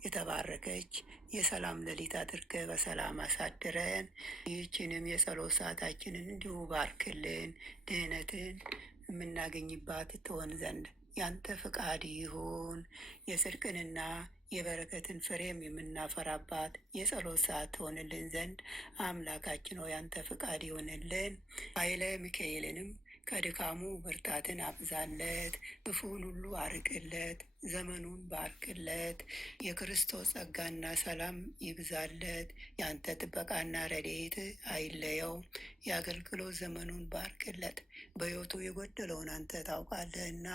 የተባረከች የሰላም ሌሊት አድርገ በሰላም አሳድረን። ይህችንም የጸሎት ሰዓታችንን እንዲሁ ባርክልን። ድህነትን የምናገኝባት ትሆን ዘንድ ያንተ ፍቃድ ይሁን። የጽድቅንና የበረከትን ፍሬም የምናፈራባት የጸሎት ሰዓት ትሆንልን ዘንድ አምላካችን ሆይ ያንተ ፍቃድ ይሆንልን። ኃይለ ሚካኤልንም ከድካሙ ብርታትን አብዛለት፣ ክፉን ሁሉ አርቅለት፣ ዘመኑን ባርክለት። የክርስቶስ ጸጋና ሰላም ይብዛለት። የአንተ ጥበቃና ረድኤት አይለየው። የአገልግሎት ዘመኑን ባርክለት። በሕይወቱ የጎደለውን አንተ ታውቃለህና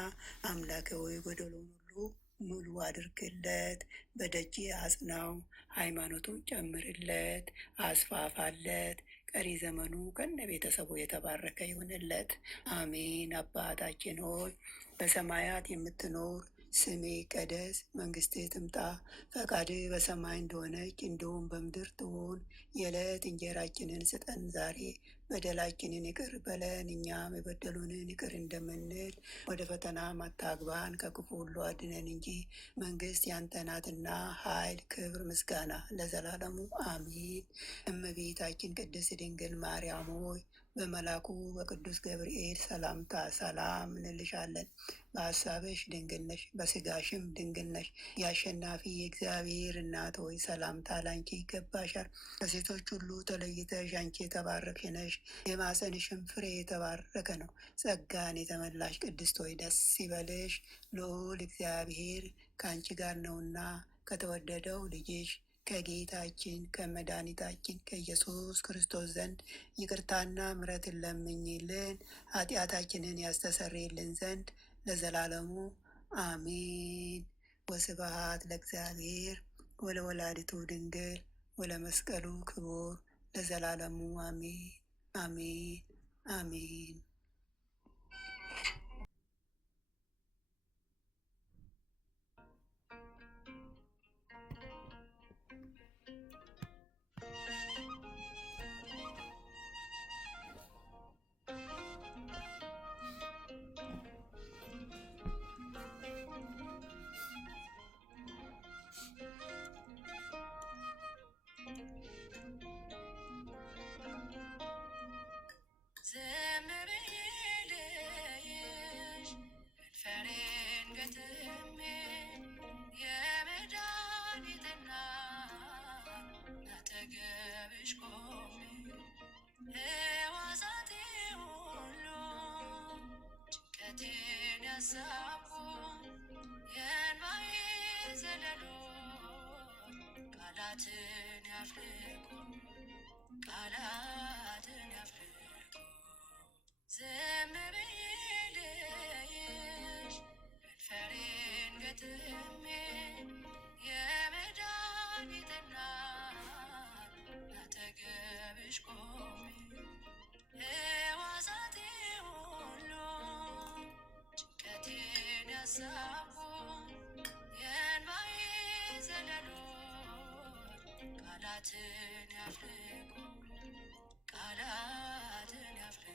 አምላክ ሆይ የጎደለውን ሁሉ ሙሉ አድርግለት። በደጅ አጽናው። ሃይማኖቱን ጨምርለት፣ አስፋፋለት። ቀሪ ዘመኑ ከነ ቤተሰቡ የተባረከ ይሁንለት። አሜን። አባታችን ሆይ በሰማያት የምትኖር ስሜ ይቀደስ፣ መንግስትህ ትምጣ፣ ፈቃድህ በሰማይ እንደሆነች እንዲሁም በምድር ትሁን። የዕለት እንጀራችንን ስጠን ዛሬ፣ በደላችንን ይቅር በለን እኛም የበደሉንን ይቅር እንደምንል። ወደ ፈተና አታግባን ከክፉ ሁሉ አድነን እንጂ መንግስት ያንተ ናትና፣ ኃይል፣ ክብር፣ ምስጋና ለዘላለሙ አሜን። እመቤታችን ቅድስት ድንግል ማርያም ሆይ በመልአኩ በቅዱስ ገብርኤል ሰላምታ ሰላም እንልሻለን። በሀሳብሽ ድንግል ነሽ፣ በስጋሽም ድንግል ነሽ። የአሸናፊ የእግዚአብሔር እናት ሆይ ሰላምታ ላንቺ ይገባሻል። ከሴቶች ሁሉ ተለይተሽ አንቺ የተባረክሽ ነሽ፣ የማኅፀንሽም ፍሬ የተባረከ ነው። ጸጋን የተመላሽ ቅድስት ሆይ ደስ ይበልሽ፣ ልዑል እግዚአብሔር ከአንቺ ጋር ነውና ከተወደደው ልጅሽ ከጌታችን ከመድኃኒታችን ከኢየሱስ ክርስቶስ ዘንድ ይቅርታና ምሕረትን ለምኝልን ኃጢአታችንን ያስተሰርይልን ዘንድ ለዘላለሙ አሜን። ወስብሐት ለእግዚአብሔር ወለወላዲቱ ድንግል ወለመስቀሉ ክቡር ለዘላለሙ አሜን አሜን አሜን። ከንፈሬን ገጥሜ የመድኃኒትና አጠገብሽ ቆሜ ሕዋሳቴ ሁሉ ጭንቀቴን ያሳቡ የእንባዬ ዘለሎ ቃላትን ያፍልቁ ቃላትን ያፍልቁ ዝም ብዬ ልይሽ ከንፈሬን ገጥሜ የመድኃኒትና አጠገብሽ ቆሜ ሕዋሳቴ ሁሉ ጭንቀቴን ያሳቡ የእንባዬ ዘለሎች ቃላትን ያፍልቁ ቃላትን ያፍልቁ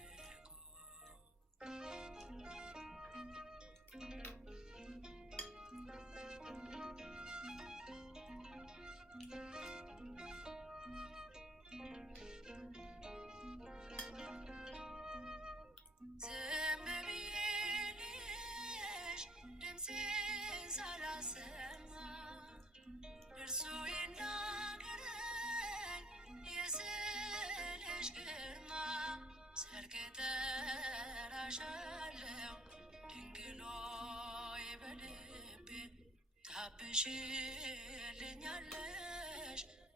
ዝም ብዬ ልይሽ ድምፄን ሳላሰማ እርሱ ይናገረኝ የስልሽ ግርማ ሰርክ ጠራሻለው ድንግል ሆይ በልቤ ታብሽልኛለሽ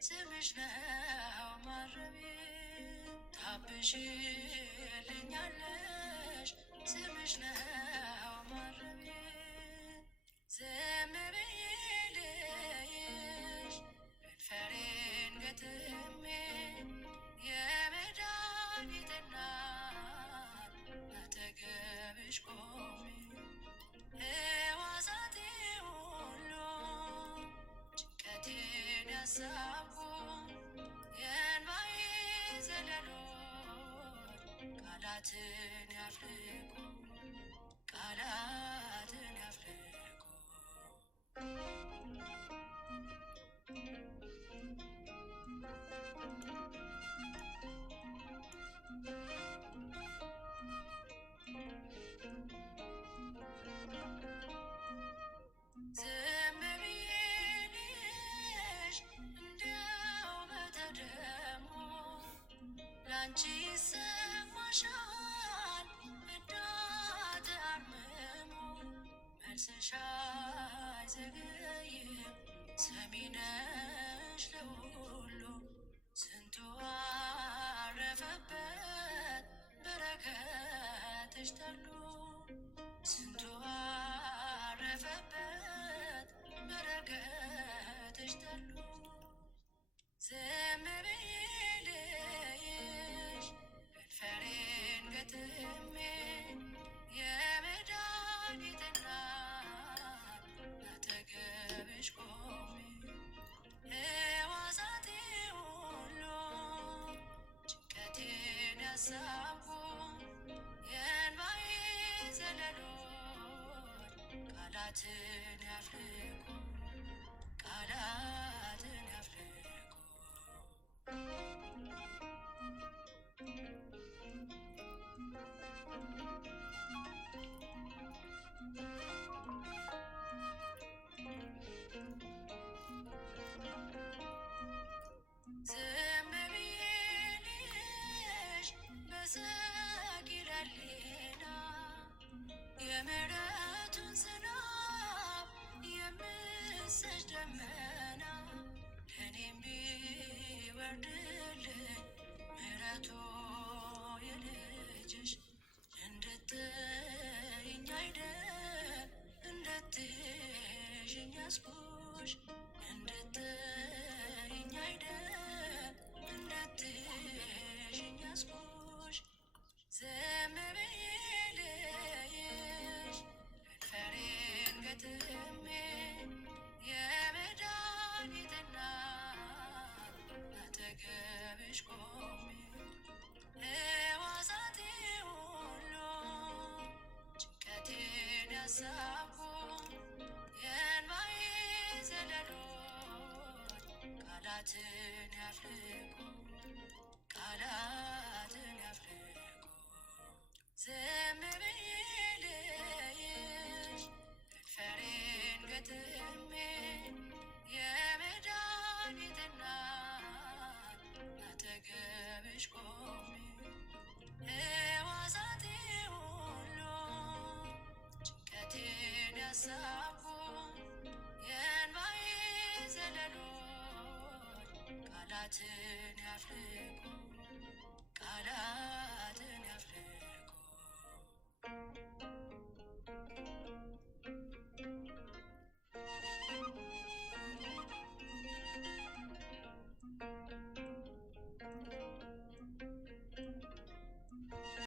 ስምሽ ነው ማረቤ ታብሽልኛለሽ ስምሽ ነው ማረቤ ዝም ብዬ ልይሽ ከንፈሬን ገጥሜ የመድኃኒትና አጠገብሽ ቆሜ ሕዋሳቴ ሁሉ ጭንቀቴን ያሳቡ የእንባዬ ዘለሎች ቃላትን ያፍልቁ ቃላትን ያፍልቁ ዝም ብዬ ልይሽ እንደው በተደሞ ላንቺ ይሰማሻል እዳት አርምሞ መልስሽ አይዘገይም ሰሚ ነሽ ለሁሉ ስንቱ አረፈበት በረከትሽ ተሉ ስንቱ አረፈበት በረከትሽ ተሉ ዝም ብዬ ልይሽ ከንፈሬን ገጥሜ የመድኃኒትና አጠገብሽ ቆሜ ሕዋሳቴ ሁሉ ጭንቀቴን ያሳቡ የእንባዬ ዘለሎች ቃላትን ያፍልቁ ቃላትን ያፍልቁ ዝም ብዬ ልይሽ በሰቂለ ሕሊና የምሕረቱን ዝናብ የምትሰጭ ደመና ለእኔም ቢወርድልኝ ምሕረቱ የልጅሽ እንድትይኝ አይደል እንድትይዥኝ ያስኩሽ እንድትይኝ አይደል እንድትይዥኝ ያስኩሽ ዝም ብዬ ልይሽ ከንፈሬን ገጥሜ የመድኃኒትና አጠገብሽ ቆሜ ሕዋሳቴ ሁሉ ጭንቀቴን ያሳቡ የእንባዬ ዘለሎች ቃላትን ያፍልቁ ቃላትን ያፍልቁ ዝም ብዬ ልይሽ ጠላትን ያፍልቁ ቃላት